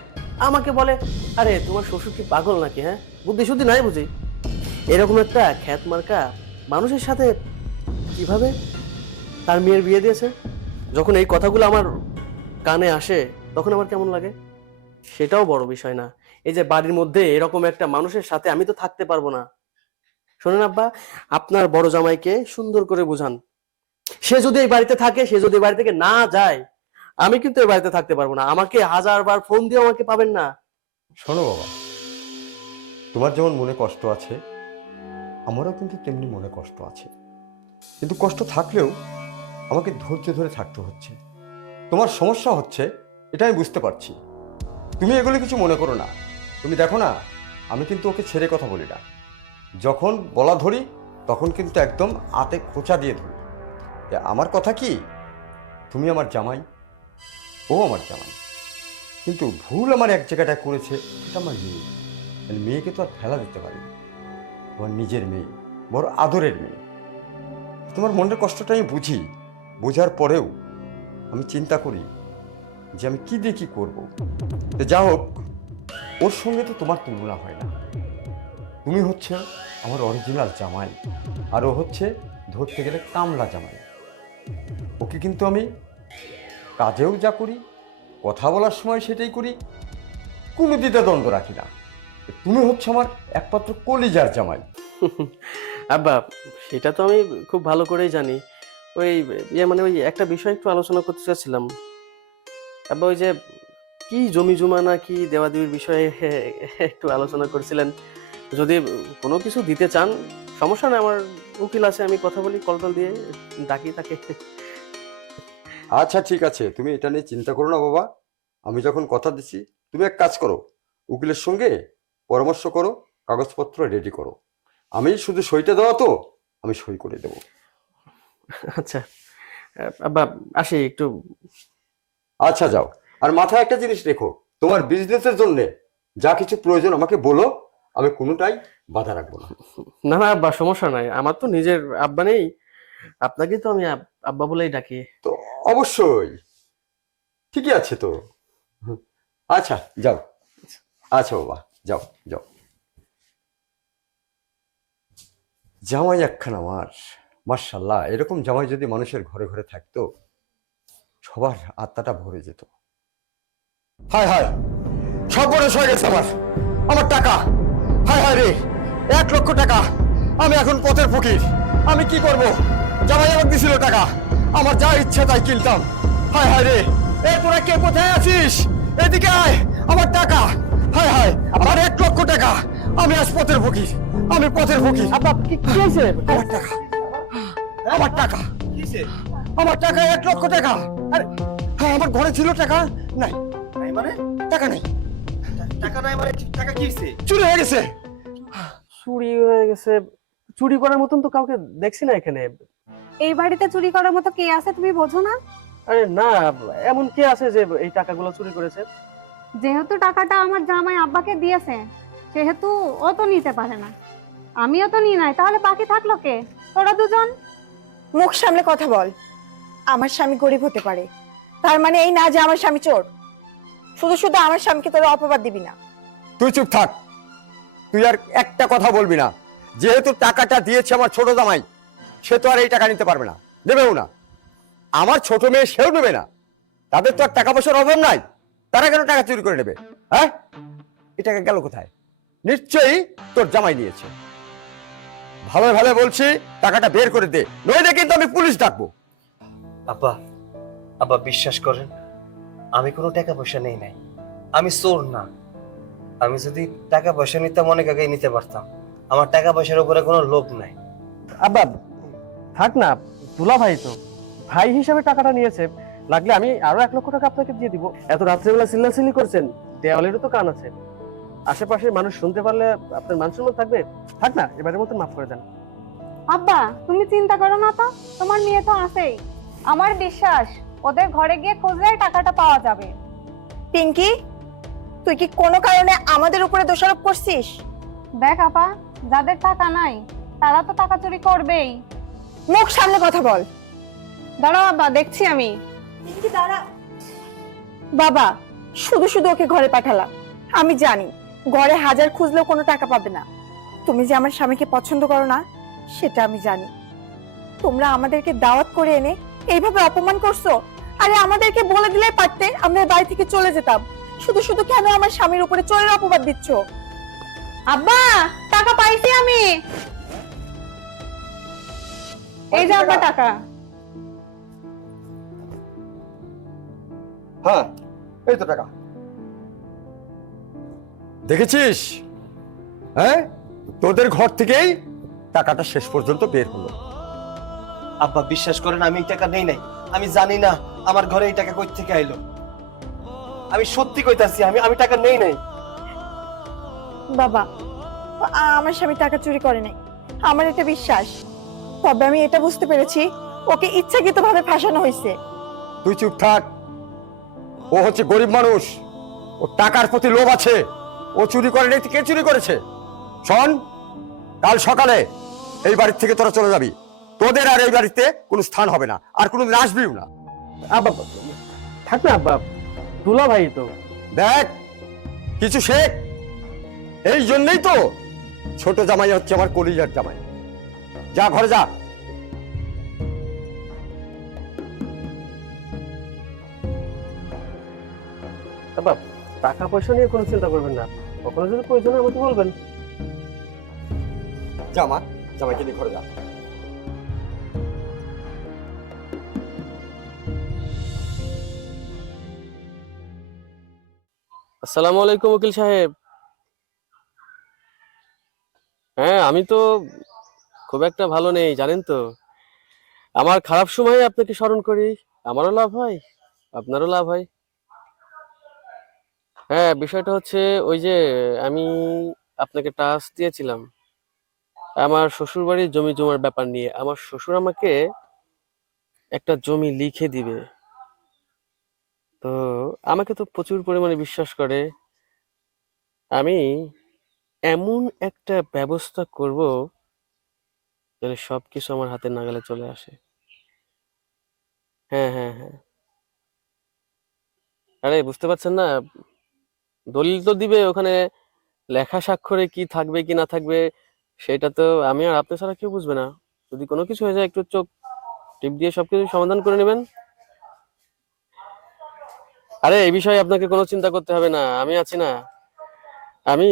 আমাকে বলে, আরে তোমার শ্বশুর কি পাগল নাকি, হ্যাঁ বুদ্ধি শুদ্ধি নাই বুঝি? এরকম একটা খ্যাত মার্কা মানুষের সাথে কিভাবে তার মেয়ের বিয়ে দিয়েছে? যখন এই কথাগুলো আমার কানে আসে তখন আমার কেমন লাগে? সেটাও বড় বিষয় না। এই যে বাড়ির মধ্যে এরকম একটা মানুষের সাথে আমি তো থাকতে পারবো না। শোনেন আব্বা, আপনার বড় জামাইকে সুন্দর করে বুঝান, সে যদি এই বাড়িতে থাকে, সে যদি বাড়ি থেকে না যায়, আমি কিন্তু এই বাড়িতে থাকতে পারবো না। আমাকে 1000বার ফোন দিয়ে আমাকে পাবেন না। শোনো বাবা, তোমার যেমন মনে কষ্ট আছে, আমারও কিন্তু তেমনি মনে কষ্ট আছে। কিন্তু কষ্ট থাকলেও আমাকে ধৈর্য ধরে থাকতে হচ্ছে। তোমার সমস্যা হচ্ছে এটা আমি বুঝতে পারছি, তুমি এগুলো কিছু মনে করো না। তুমি দেখো না, আমি কিন্তু ওকে ছেড়ে কথা বলি না। যখন বলা ধরি তখন কিন্তু একদম আতে খোঁচা দিয়ে ধরি। আমার কথা কি, তুমি আমার জামাই, ও আমার জামাই, কিন্তু ভুল আমার এক জায়গাটায় করেছে, সেটা আমার মেয়ে। মেয়েকে তো আর ফেলা দিতে পারি না, আমার নিজের মেয়ে, বড় আদরের মেয়ে। তোমার মনের কষ্টটা আমি বুঝি, বোঝার পরেও আমি চিন্তা করি যে আমি কি দিয়ে কি করবো। যা হোক, ওর সঙ্গে তো তোমার তুলনা হয় না। তুমি হচ্ছে আমার অরিজিনাল জামাই, আর ও হচ্ছে ধরতে গেলে কামলা জামাই। ওকে কিন্তু আমি কাজেও যা করি, কথা বলার সময় সেটাই করি, কোনো দ্বিধাদ্বন্দ্ব রাখি না। তুমি হচ্ছে আমার একমাত্র কলিজার জামাই। আব্বা সেটা তো আমি খুব ভালো করেই জানি। ওই মানে ওই একটা বিষয় একটু আলোচনা করতে চাচ্ছিলাম। আব্বা ওই যে কি জমি জমা না কি দেওয়াদেবীর বিষয়ে একটু আলোচনা করছিলেন। যদি কোনো কিছু দিতে চান সমস্যা নেই, আমার উকিল আছে, আমি কথা বলি, কল দিয়ে ডাকি তাকে। আচ্ছা ঠিক আছে, তুমি এটা নিয়ে চিন্তা করো না বাবা। আমি যখন কথা দিচ্ছি, তুমি এক কাজ করো, উকিলের সঙ্গে পরামর্শ করো, কাগজপত্র রেডি করো। আমি শুধু সইটা দেওয়া তো, আমি সই করে দেবো। আচ্ছা আব্বা আসি একটু। আচ্ছা যাও। আর মাথায় একটা জিনিস রেখো, তোমার বিজনেসের জন্য যা কিছু প্রয়োজন আমাকে বলো, আমি কোনোটাই বাধা রাখবো না। না না আব্বা সমস্যা নাই, আমার তো নিজের আব্বা নেই, আপনাকে তো আমি আব্বা বলেই ডাকি। তো অবশ্যই ঠিকই আছে তো। হুম, আচ্ছা যাও। আচ্ছা বাবা, যাও যাও। জামাই একখানা আমার, মার্শাল্লাহ, এরকম জামাই যদি মানুষের ঘরে ঘরে থাকতো, সবার আত্মাটা ভরে যেত। হায় হায়, সব বড় হয়ে গেছে আমার। আমার টাকা, হায় হায় রে, 1 লক্ষ টাকা। আমি এখন পথের ফকির, আমি কি করব? জামাই আমাকে দিছিল টাকা, আমার যা ইচ্ছা তাই কিনতাম। হায় হায় রে, এ তোরা কে কোথায় আছিস? এদিকে আয়, আমার টাকা। হায় হায়, আমার 1 লক্ষ টাকা। আমি আজ পথের ফকির, আমি পথের ফকির। আব্বা কি কি হয়েছে? আমার টাকা, আমার টাকা, আমার টাকা 1 লক্ষ টাকা। আরে হ্যাঁ, আমার ঘরে ছিল টাকা, নাই মানে টাকা নেই, টাকা নাই মানে টাকা কি হইছে? চুরি হয়ে গেছে। চুরি হয়ে গেছে? চুরি করার মতন তো কাউকে দেখছি না এখানে। এই বাড়িতে চুরি করার মতো কে আছে তুমি বোঝো না? আরে না, এমন কে আছে যে এই টাকাগুলো চুরি করেছে? যেহেতু টাকাটা আমার জামাই আব্বাকে দিয়েছে, সেহেতু ও তো নিতে পারে না, আমিও তো নিই নাই, তাহলে বাকি থাকলো কে? তোরা দুজন। মুখ সামলে কথা বল। আমার স্বামী গরিব হতে পারে, তার মানে এই না যে আমার স্বামী চোর। শুধু শুধু আমার স্বামীকে তোরা অপবাদ দিবি না। তুই চুপ থাক, তুই আর একটা কথা বলবি না। যেহেতু টাকাটা দিয়েছে আমার ছোট জামাই, সে তো আর এই টাকা নিতে পারবে না, দেবেও না। আমার ছোট মেয়ে, সেও নেবে না। তাদের তো আর টাকা পয়সার অভাব নাই, তারা কেন টাকা চুরি করে নেবে? হ্যাঁ, এই টাকা গেল কোথায়? নিশ্চয়ই তোর জামাই নিয়েছে। ভালো ভালো বলছি, টাকাটা বের করে দে, নইলে কিন্তু আমি পুলিশ ডাকবো। আব্বা, আব্বা বিশ্বাস করেন, আমি কোনো টাকা পয়সা নেই নাই, আমি চোর না। আমি যদি টাকা পয়সা নিতাম অনেক আগেই নিতে পারতাম। আমার টাকা পয়সার উপরে কোনো লোভ নাই। আব্বা থাক না, দুলা ভাই তো ভাই হিসাবে টাকাটা নিয়েছে, লাগলে আমি আরো 1 লক্ষ টাকা আপনাকে দিয়ে দিব। এত রাত্রেবেলা চিল্লাচিল্লি করছেন, দেওয়ালেরও তো কান আছে, আশেপাশের মানুষ শুনতে পারলে আপনার মান সম্মান থাকবে? থাক না, এবারের মতন মাফ করে দেন। আব্বা তুমি চিন্তা করো না তো, তোমার মেয়ে তো আছেই। আমার বিশ্বাস ওদের ঘরে গিয়ে খুঁজলেই টাকাটা পাওয়া যাবে। পিঙ্কি, তুই কি কোনো কারণে আমাদের উপরে দোষারোপ করছিস? দেখ আপা, যাদের টাকা নাই তারা তো টাকা চুরি করবেই। মুখ সামলে কথা বল। দাঁড়াও আব্বা, দেখছি আমি। পিঙ্কি দাঁড়া। বাবা, শুধু শুধু ওকে ঘরে পাঠালাম। আমি জানি ঘরে হাজার খুঁজলেও কোনো টাকা পাবে না। তুমি যে আমার স্বামীকে পছন্দ করো না সেটা আমি জানি। তোমরা আমাদেরকে দাওয়াত করে এনে এইভাবে অপমান করছো। আরে আমাদেরকে বলে দিলেই পারতে, আমরা এই বাড়ি থেকে চলে যেতাম। শুধু শুধু কেন আমার স্বামীর উপরে চোরের অপবাদ দিচ্ছ? আব্বা টাকা পাইছি আমি, এই যে আব্বা টাকা। হ্যাঁ, এই তো টাকা। দেখেছিস? হ্যাঁ, তোদের ঘর থেকেই টাকাটা শেষ পর্যন্ত বের হলো। আব্বা বিশ্বাস করেন, আমি এই টাকা নেই নাই। আমি জানি না আমার ঘরে এই টাকা কই থেকে আইলো। আমি সত্যি কইতাছি, আমি টাকা নেই নাই। বাবা, আমার স্বামী টাকা চুরি করে নাই, আমার এটা বিশ্বাস। তবে আমি এটা বুঝতে পেরেছি ওকে ইচ্ছাকৃতভাবে ফাঁসানো হয়েছে। তুই চুপ থাক। ও হচ্ছে গরিব মানুষ, ও টাকার প্রতি লোভ আছে। ও চুরি করে নেই, কে চুরি করেছে? শোন, কাল সকালে এই বাড়ির থেকে তোরা চলে যাবি। তোদের আর এই বাড়িতে কোনো স্থান হবে না, আর কোনোদিন আসবিও না। আব্বা থাক না আব্বা, দুলা ভাই তো। দেখ, কিছু শেখ। এই জন্যই তো ছোট জামাই হচ্ছে আমার কলিজার জামাই। যা ঘরে যা। আব্বা টাকা পয়সা নিয়ে কোনো চিন্তা করবেন না, কখনো যদি প্রয়োজন হয় আমাকে বলবেন। জামা জামাইকে নিয়ে ঘরে যা। আসসালামু আলাইকুম উকিল সাহেব। হ্যাঁ, আমি তো খুব একটা ভালো নেই জানেন তো। আমার খারাপ সময়ে আপনাকে স্মরণ করি, আমারও লাভ হয়, আপনারও লাভ হয়। হ্যাঁ, বিষয়টা হচ্ছে ওই যে আমি আপনাকে টাস্ক দিয়েছিলাম আমার শ্বশুর বাড়ির জমি জমার ব্যাপার নিয়ে। আমার শ্বশুর আমাকে একটা জমি লিখে দিবে, তো আমাকে তো প্রচুর পরিমাণে বিশ্বাস করে। আমি এমন একটা ব্যবস্থা করব যাতে সবকিছু আমার হাতের নাগালে চলে আসে। হ্যাঁ হ্যাঁ হ্যাঁ, আরে বুঝতে পারছেন না, দলিল তো দিবে ওখানে, লেখা স্বাক্ষরে কি থাকবে কি না থাকবে সেটা তো আমি আর আপনি ছাড়া কেউ বুঝবে না। যদি কোনো কিছু হয়ে যায় একটু চোখ টিপ দিয়ে সবকিছু সমাধান করে নেবেন। আরে এই বিষয়ে আপনাকে কোনো চিন্তা করতে হবে না, আমি আছি না। আমি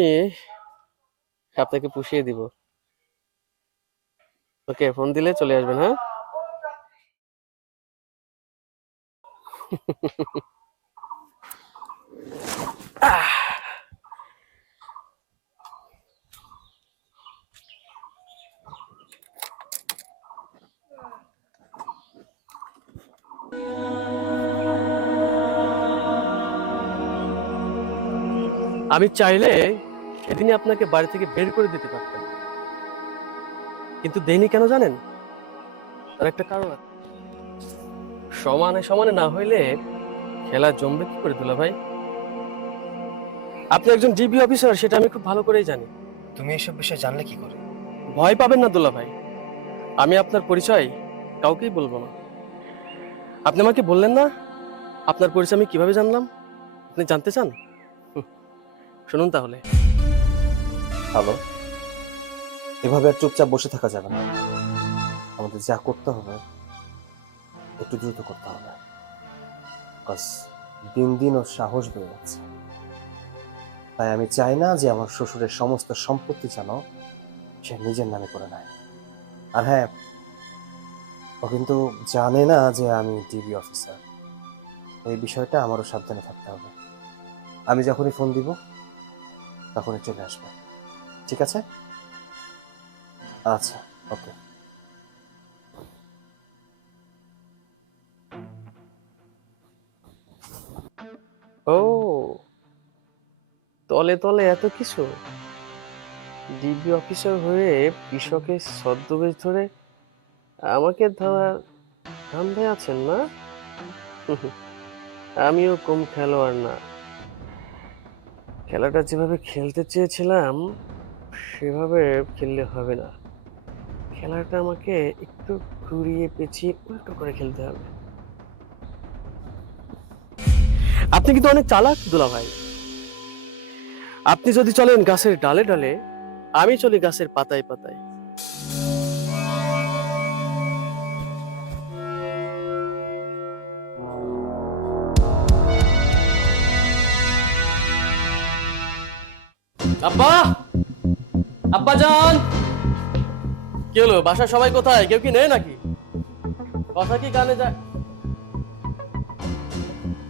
আপনাকে পুষিয়ে দিব। ওকে, ফোন দিলে চলে আসবেন, হ্যাঁ? আমি চাইলে সেদিনই আপনাকে বাড়ি থেকে বের করে দিতে পারতাম, কিন্তু দেইনি। কেন জানেন? তার একটা কারণ আছে। সমানে সমানে না হইলে খেলা জমবে কি করে দুলা ভাই? আপনি একজন ডিবি অফিসার, সেটা আমি খুব ভালো করেই জানি। তুমি এসব বিষয় জানলে কি করে? ভয় পাবেন না দুলা ভাই, আমি আপনার পরিচয় কাউকেই বলবো না। আপনি আমাকে বললেন না আপনার পরিচয় আমি কিভাবে জানলাম, আপনি জানতে চান? শুনুন তাহলে। হ্যালো, এভাবে আর চুপচাপ বসে থাকা যাবে না। আমাদের যা করতে হবে একটু দ্রুত করতে হবে, বিকজ দিন দিন ওর সাহস বেড়ে যাচ্ছে। তাই আমি চাই না যে আমার শ্বশুরের সমস্ত সম্পত্তি যেন সে নিজের নামে করে নেয়। আর হ্যাঁ, ও কিন্তু জানে না যে আমি ডিবি অফিসার। এই বিষয়টা আমারও সাবধানে থাকতে হবে। আমি যখনই ফোন দিব তখনই চলে আসবে, ঠিক আছে? আচ্ছা, ওকে। ও, তলে তলে এত কিছু। ডিবি অফিসার হয়ে কৃষকের ছদ্মবেশ ধরে আমাকে ধরার ধান্দায় আছেন না? আমিও কম খেলোয়াড় না। খেলাটা যেভাবে খেলতে চেয়েছিলাম সেভাবে খেললে হবে না। খেলাটা আমাকে একটু ঘুরিয়ে পেঁচিয়ে উল্টো করে খেলতে হবে। আপনি কিন্তু অনেক চালাক দুলা ভাই। আপনি যদি চলেন গাছের ডালে ডালে, আমি চলি গাছের পাতায় পাতায়। আব্বা, আব্বা জান, কি হলো? বাসার সবাই কোথায়? কেউ কি নেই নাকি? কথা কি গানে যায়?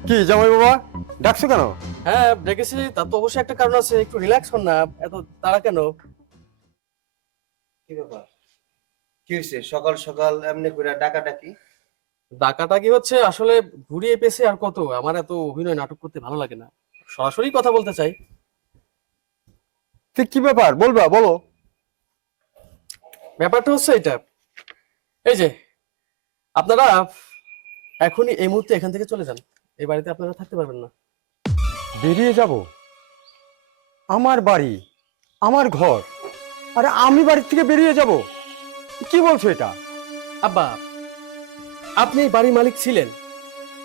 কি জামাই বাবা, ডাকছো কেন? হ্যাঁ ডেকেছি, তার তো অবশ্যই একটা কারণ আছে। একটু রিল্যাক্স হন না, এত তাড়া কেন? কি ব্যাপার? কি হয়েছে সকাল সকাল এমনি করে ডাকাডাকি? ডাকাটা কি হচ্ছে আসলে, ঘুরিয়ে পেছে আর কত। আমার এত অভিনয় নাটক করতে ভালো লাগে না, সরাসরি কথা বলতে চাই। ঠিক কি ব্যাপার বলবা, বলো। ব্যাপারটা হচ্ছে এটা, এই যে আপনারা এখনই এই মুহূর্তে এখান থেকে চলে যান। এই বাড়িতে আপনারা থাকতে পারবেন না। বেরিয়ে যাব? আমার বাড়ি, আমার ঘর, আরে আমি বাড়ি থেকে বেরিয়ে যাব? কি বলছো এটা? আব্বা, আপনি এই বাড়ির মালিক ছিলেন,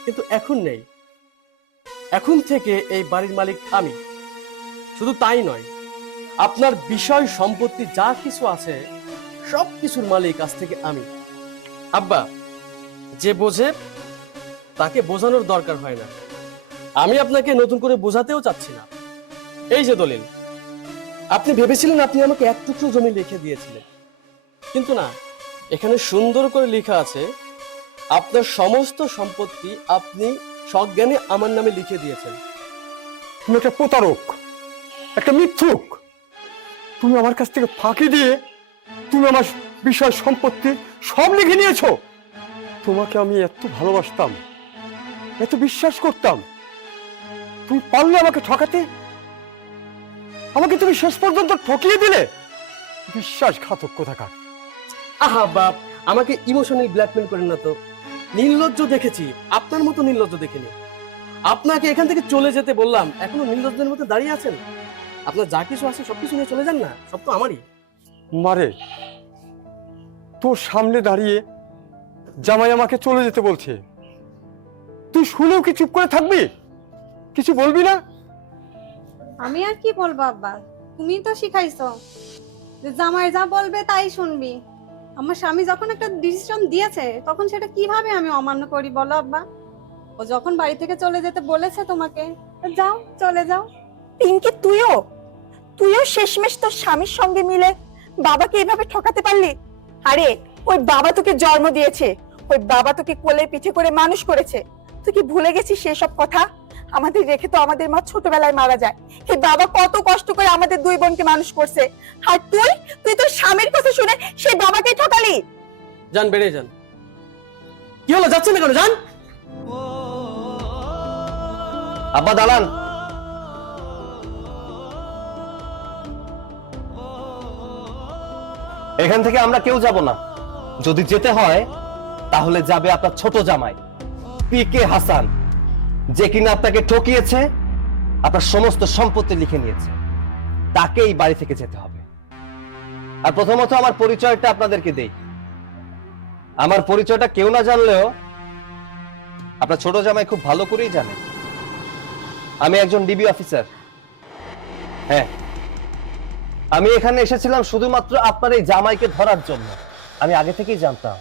কিন্তু এখন নেই। এখন থেকে এই বাড়ির মালিক আমি। শুধু তাই নয়, আপনার বিষয় সম্পত্তি যা কিছু আছে সব কিছুর মালিক আজ থেকে আমি। আব্বা, যে বোঝে তাকে বোঝানোর দরকার হয় না। আমি আপনাকে নতুন করে বোঝাতেও চাচ্ছি না। এই যে দলিল, আপনি ভেবেছিলেন আপনি আমাকে এক টুকরো জমি লিখে দিয়েছিলেন, কিন্তু না, এখানে সুন্দর করে লেখা আছে আপনার সমস্ত সম্পত্তি আপনি সজ্ঞানে আমার নামে লিখে দিয়েছেন। তুমি একটা প্রতারক, একটা মিথ্যুক। তুমি আমার কাছ থেকে ফাঁকি দিয়ে তুমি আমার বিষয় সম্পত্তি সব লিখে নিয়েছো। তোমাকে আমি এত ভালোবাসতাম, এত বিশ্বাস করতাম, তুমি পারলে আমাকে ঠকাতে? আমাকে তুমি শেষ পর্যন্ত ঠকিয়ে দিলে। বিশ্বাসঘাতক কোথাকার। আহা বাপ, আমাকে ইমোশনাল ব্ল্যাকমেল করেন না তো। নির্লজ্জ দেখেছি, আপনার মতো নির্লজ্জ দেখিনি। আপনাকে এখান থেকে চলে যেতে বললাম, এখনো নির্লজ্জের মতো দাঁড়িয়ে আছেন। আপনার যা কিছু আছে সবকিছু নিয়ে চলে যান না, সব তো আমারই। মারে, তোর সামনে দাঁড়িয়ে জামাই আমাকে চলে যেতে বলছে, তুই শুনেও কি চুপ করে থাকবি? কিছু বলবি না? আমি আর কি বলবো আব্বা, তুমি তো শিখাইছো যে জামাই যা বলবে তাই শুনবি। আমার স্বামী যখন একটা ডিসিশন দিয়েছে তখন সেটা কিভাবে আমি অমান্য করি বলো আব্বা? ও যখন বাড়ি থেকে চলে যেতে বলেছে তোমাকে, তো যাও, চলে যাও। পিঙ্কি, তুইও শেষমেশ তোর স্বামীর সঙ্গে মিলে বাবাকে এভাবে ঠকাতে পারলি? আরে ওই বাবা তোকে জন্ম দিয়েছে, ওই বাবা তোকে কোলে পিঠে করে মানুষ করেছে। তুই কি ভুলে গেছিস সেসব কথা? আমাদের রেখে তো আমাদের মা ছোটবেলায় মারা যায়। এই বাবা কত কষ্ট করে আমাদের দুই বোনকে মানুষ করছে, আর তুই তোর স্বামীর কথা শুনে সেই বাবাকে ঠকালি। যান, বেরিয়ে যান। কি হলো, যাচ্ছেন না কেন? যান। আব্বা দাঁড়ান। এখান থেকে আমরা কেউ যাব না। যদি যেতে হয় তাহলে যাবে আপনার ছোট জামাই পিকে হাসান, যে কিনা আপনাকে ঠকিয়েছে, আপনার সমস্ত সম্পত্তি লিখে নিয়েছে। তাকেই বাড়ি থেকে যেতে হবে। আর প্রথমত আমার পরিচয়টা আপনাদেরকে দেই। আমার পরিচয়টা কেউ না জানলেও আপনার ছোট জামাই খুব ভালো করেই জানে। আমি একজন ডিবি অফিসার। হ্যাঁ, আমি এখানে এসেছিলাম শুধুমাত্র আপনার এই জামাইকে ধরার জন্য। আমি আগে থেকেই জানতাম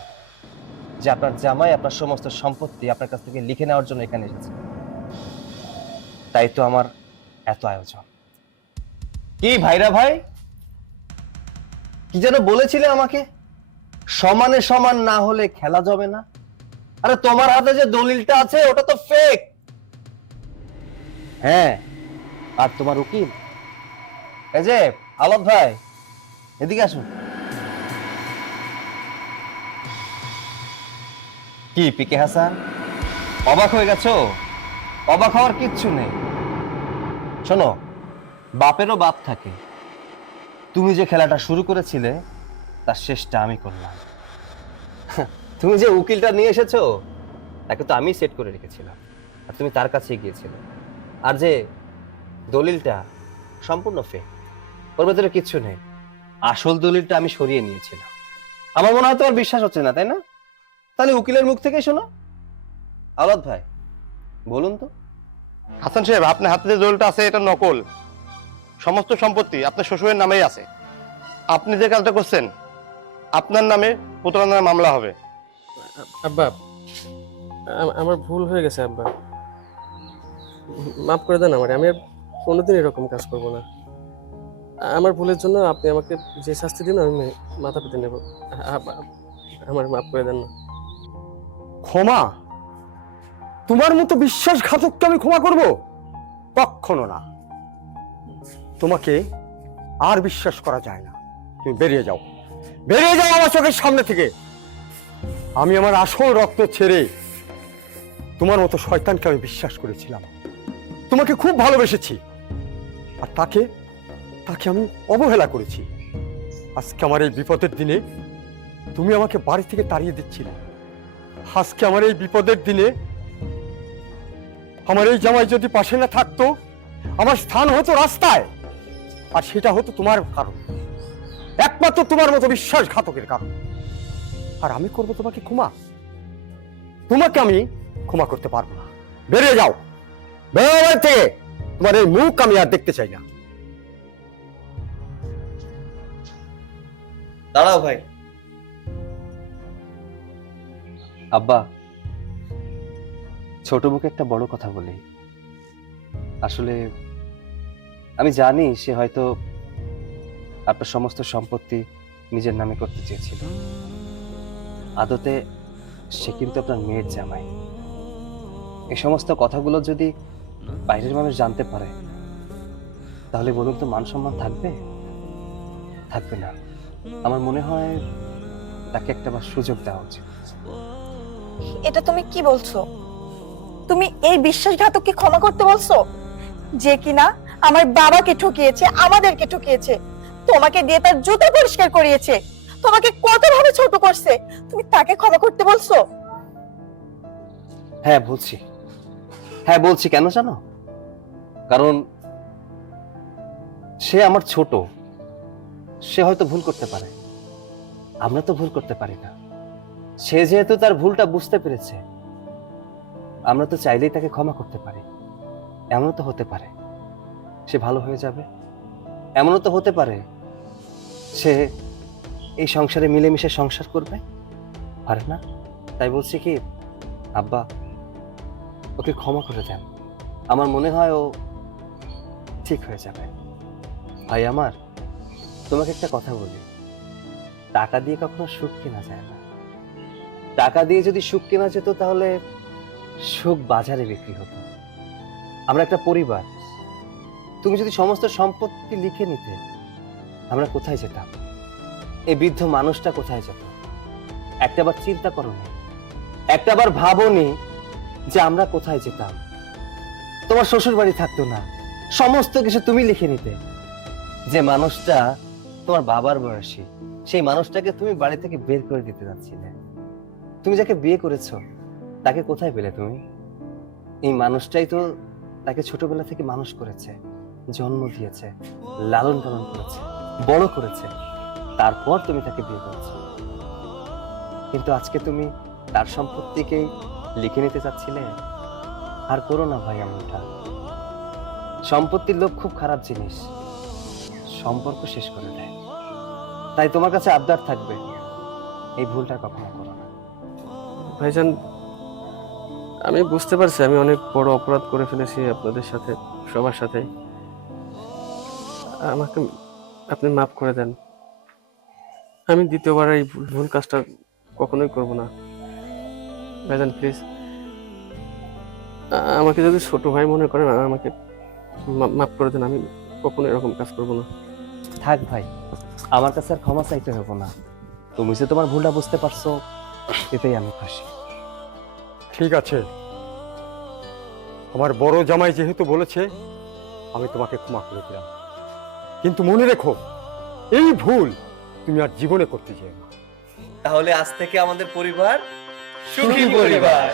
যে আপনার জামাই আপনার সমস্ত সম্পত্তি আপনার কাছ থেকে লিখে নেওয়ার জন্য এখানে এসেছে। তাই তো আমার এত আয়োজন। কি ভাইরা ভাই, কি যেন বলেছিলে আমাকে, সমানে সমান না হলে খেলা যাবে না। আরে তোমার হাতে যে দলিলটা আছে ওটা তো ফেক। হ্যাঁ, আর তোমার উকিল, এই যে আলম ভাই, এদিকে আসুন। কি পিকে হাসান, অবাক হয়ে গেছো? অবাক হওয়ার কিচ্ছু নেই। শোনো, বাপেরও বাপ থাকে। তুমি যে খেলাটা শুরু করেছিলে তার শেষটা আমি করলাম। তুমি যে উকিলটা নিয়ে এসেছো তাকে তো আমি সেট করে রেখেছিলাম, আর তুমি তার কাছে গিয়েছিলে। আর যে দলিলটা সম্পূর্ণ ফেক, ওর ভেতরে কিচ্ছু নেই। আসল দলিলটা আমি সরিয়ে নিয়েছিলাম। আমার মনে হয় তোমার বিশ্বাস হচ্ছে না, তাই না? তাহলে উকিলের মুখ থেকে শোনো। আলাদ ভাই, বলুন তো। হাসান সাহেব, আপনার হাতে যে দলিলটা আছে এটা নকল। সমস্ত সম্পত্তি আপনার শ্বশুরের নামেই আছে। আপনি যে কাজটা করছেন, আপনার নামে প্রতারণার মামলা হবে। আব্বা, আমার ভুল হয়ে গেছে আব্বা, মাফ করে দেন আমারে। আমি আর কোনোদিন এরকম কাজ করব না। আমার ভুলের জন্য আপনি আমাকে যে শাস্তি দিন আমি মাথা পেতে নেব। আমার মাফ করে দেন না। ক্ষমা? তোমার মতো বিশ্বাসঘাতককে আমি ক্ষমা করব? কখনো না। তোমাকে আর বিশ্বাস করা যায় না। তুমি বেরিয়ে যাও, বেরিয়ে যাও আমার চোখের সামনে থেকে। আমি আমার আসল রক্ত ছেড়ে তোমার মতো শয়তানকে আমি বিশ্বাস করেছিলাম, তোমাকে খুব ভালোবেসেছি, আর তাকে আমি অবহেলা করেছি। আজকে আমার এই বিপদের দিনে তুমি আমাকে বাড়ি থেকে তাড়িয়ে দিচ্ছিলে। আজকে আমার এই বিপদের দিনে আমার এই জামাই যদি পাশে না থাকতো, আমার স্থান হতো রাস্তায়, আর সেটা হতো তোমার কারণ, একমাত্র তোমার মতো বিশ্বাসঘাতকের কারণ। আর আমি করবো তোমাকে ক্ষমা? তোমাকে আমি ক্ষমা করতে পারবো না। বেরিয়ে যাও, বেরো বাড়ি থেকে। তোমার এই মুখ আমি আর দেখতে চাই না। দাঁড়াও ভাই। আব্বা, ছোট মুখে একটা বড় কথা বলি। আসলে আমি জানি সে হয়তো আপনার সমস্ত সম্পত্তি নিজের নামে করতে চেয়েছিল। আদতে সে কিন্তু আপনার মেয়ের জামাই। এই সমস্ত কথাগুলো যদি বাইরের মানুষ জানতে পারে, তাহলে বলুন তো মান সম্মান থাকবে? থাকবে না। আমার মনে হয় তাকে একটাবার সুযোগ দেওয়া উচিত। এটা তুমি কি বলছো? তুমি এই বিশ্বাসঘাতককে ক্ষমা করতে বলছো, যে কিনা আমার বাবাকে ঠকিয়েছে, আমাদেরকে ঠকিয়েছে, তোমাকে দিয়ে তার জুতো পরিষ্কার করিয়েছে, তোমাকে কতভাবে ছোট করছে, তুমি তাকে ক্ষমা করতে বলছো? হ্যাঁ বলছি, হ্যাঁ বলছি। কেন জানো? কারণ সে আমার ছোট, সে হয়তো ভুল করতে পারে, আমরা তো ভুল করতে পারি না। সে যেহেতু তার ভুলটা বুঝতে পেরেছে, আমরা তো চাইলেই তাকে ক্ষমা করতে পারি। এমনও তো হতে পারে সে ভালো হয়ে যাবে, এমনও তো হতে পারে সে এই সংসারে মিলেমিশে সংসার করবে, পারে না? তাই বলছি কি আব্বা, ওকে ক্ষমা করে দেন। আমার মনে হয় ও ঠিক হয়ে যাবে। ভাই আমার, তোমাকে একটা কথা বলি, টাকা দিয়ে কখনো সুখ কেনা যায় না। টাকা দিয়ে যদি সুখ কেনা যেত তাহলে সুখ বাজারে বিক্রি হতো। আমরা একটা পরিবার, তুমি যদি সমস্ত সম্পত্তি লিখে নিতে, আমরা কোথায় যেতাম? এই বৃদ্ধ মানুষটা কোথায় যেত? একটাবার চিন্তা করো না, একটাবার ভাবোনি যে আমরা কোথায় যেতাম? তোমার শ্বশুর বাড়ি থাকতো না, সমস্ত কিছু তুমি লিখে নিতে। যে মানুষটা তোমার বাবার বয়সী, সেই মানুষটাকে তুমি বাড়ি থেকে বের করে দিতে যাচ্ছিলে। তুমি যাকে বিয়ে করেছো তাকে কোথায় পেলে তুমি? এই মানুষটাই তো তাকে ছোটবেলা থেকে মানুষ করেছে, জন্ম দিয়েছে, লালন পালন করেছে, বড় করেছে, তারপর তুমি তাকে বিয়ে করেছো। কিন্তু আজকে তুমি তার সম্পত্তিকেই লিখে নিতে চাচ্ছিলে। আর করো না ভাই এমনটা। সম্পত্তির লোভ খুব খারাপ জিনিস, সম্পর্ক শেষ করে দেয়। তাই তোমার কাছে আবদার থাকবে, এই ভুলটা কখনো করো না। ভাইজান, আমি বুঝতে পারছি আমি অনেক বড় অপরাধ করে ফেলেছি আপনাদের সাথে, সবার সাথে। আমাকে আপনি মাফ করে দেন। আমি দ্বিতীয়বার এই ভুল কাজটা কখনোই করব না। ভাইজান প্লিজ, আমাকে যদি ছোট ভাই মনে করেন, আমাকে মাফ করে দেন। আমি কখনো এরকম কাজ করব না। থাক ভাই, আমার কাছে আর ক্ষমা চাইতে হবে না। তুমি যে তোমার ভুলটা বুঝতে পারছো, এতেই আমি খুশি। ঠিক আছে, আমার বড় জামাই যেহেতু বলেছে, আমি তোমাকে ক্ষমা করে দিলাম। কিন্তু মনে রেখো, এই ভুল তুমি আর জীবনে করতে চাও না। তাহলে আজ থেকে আমাদের পরিবার সুখী পরিবার।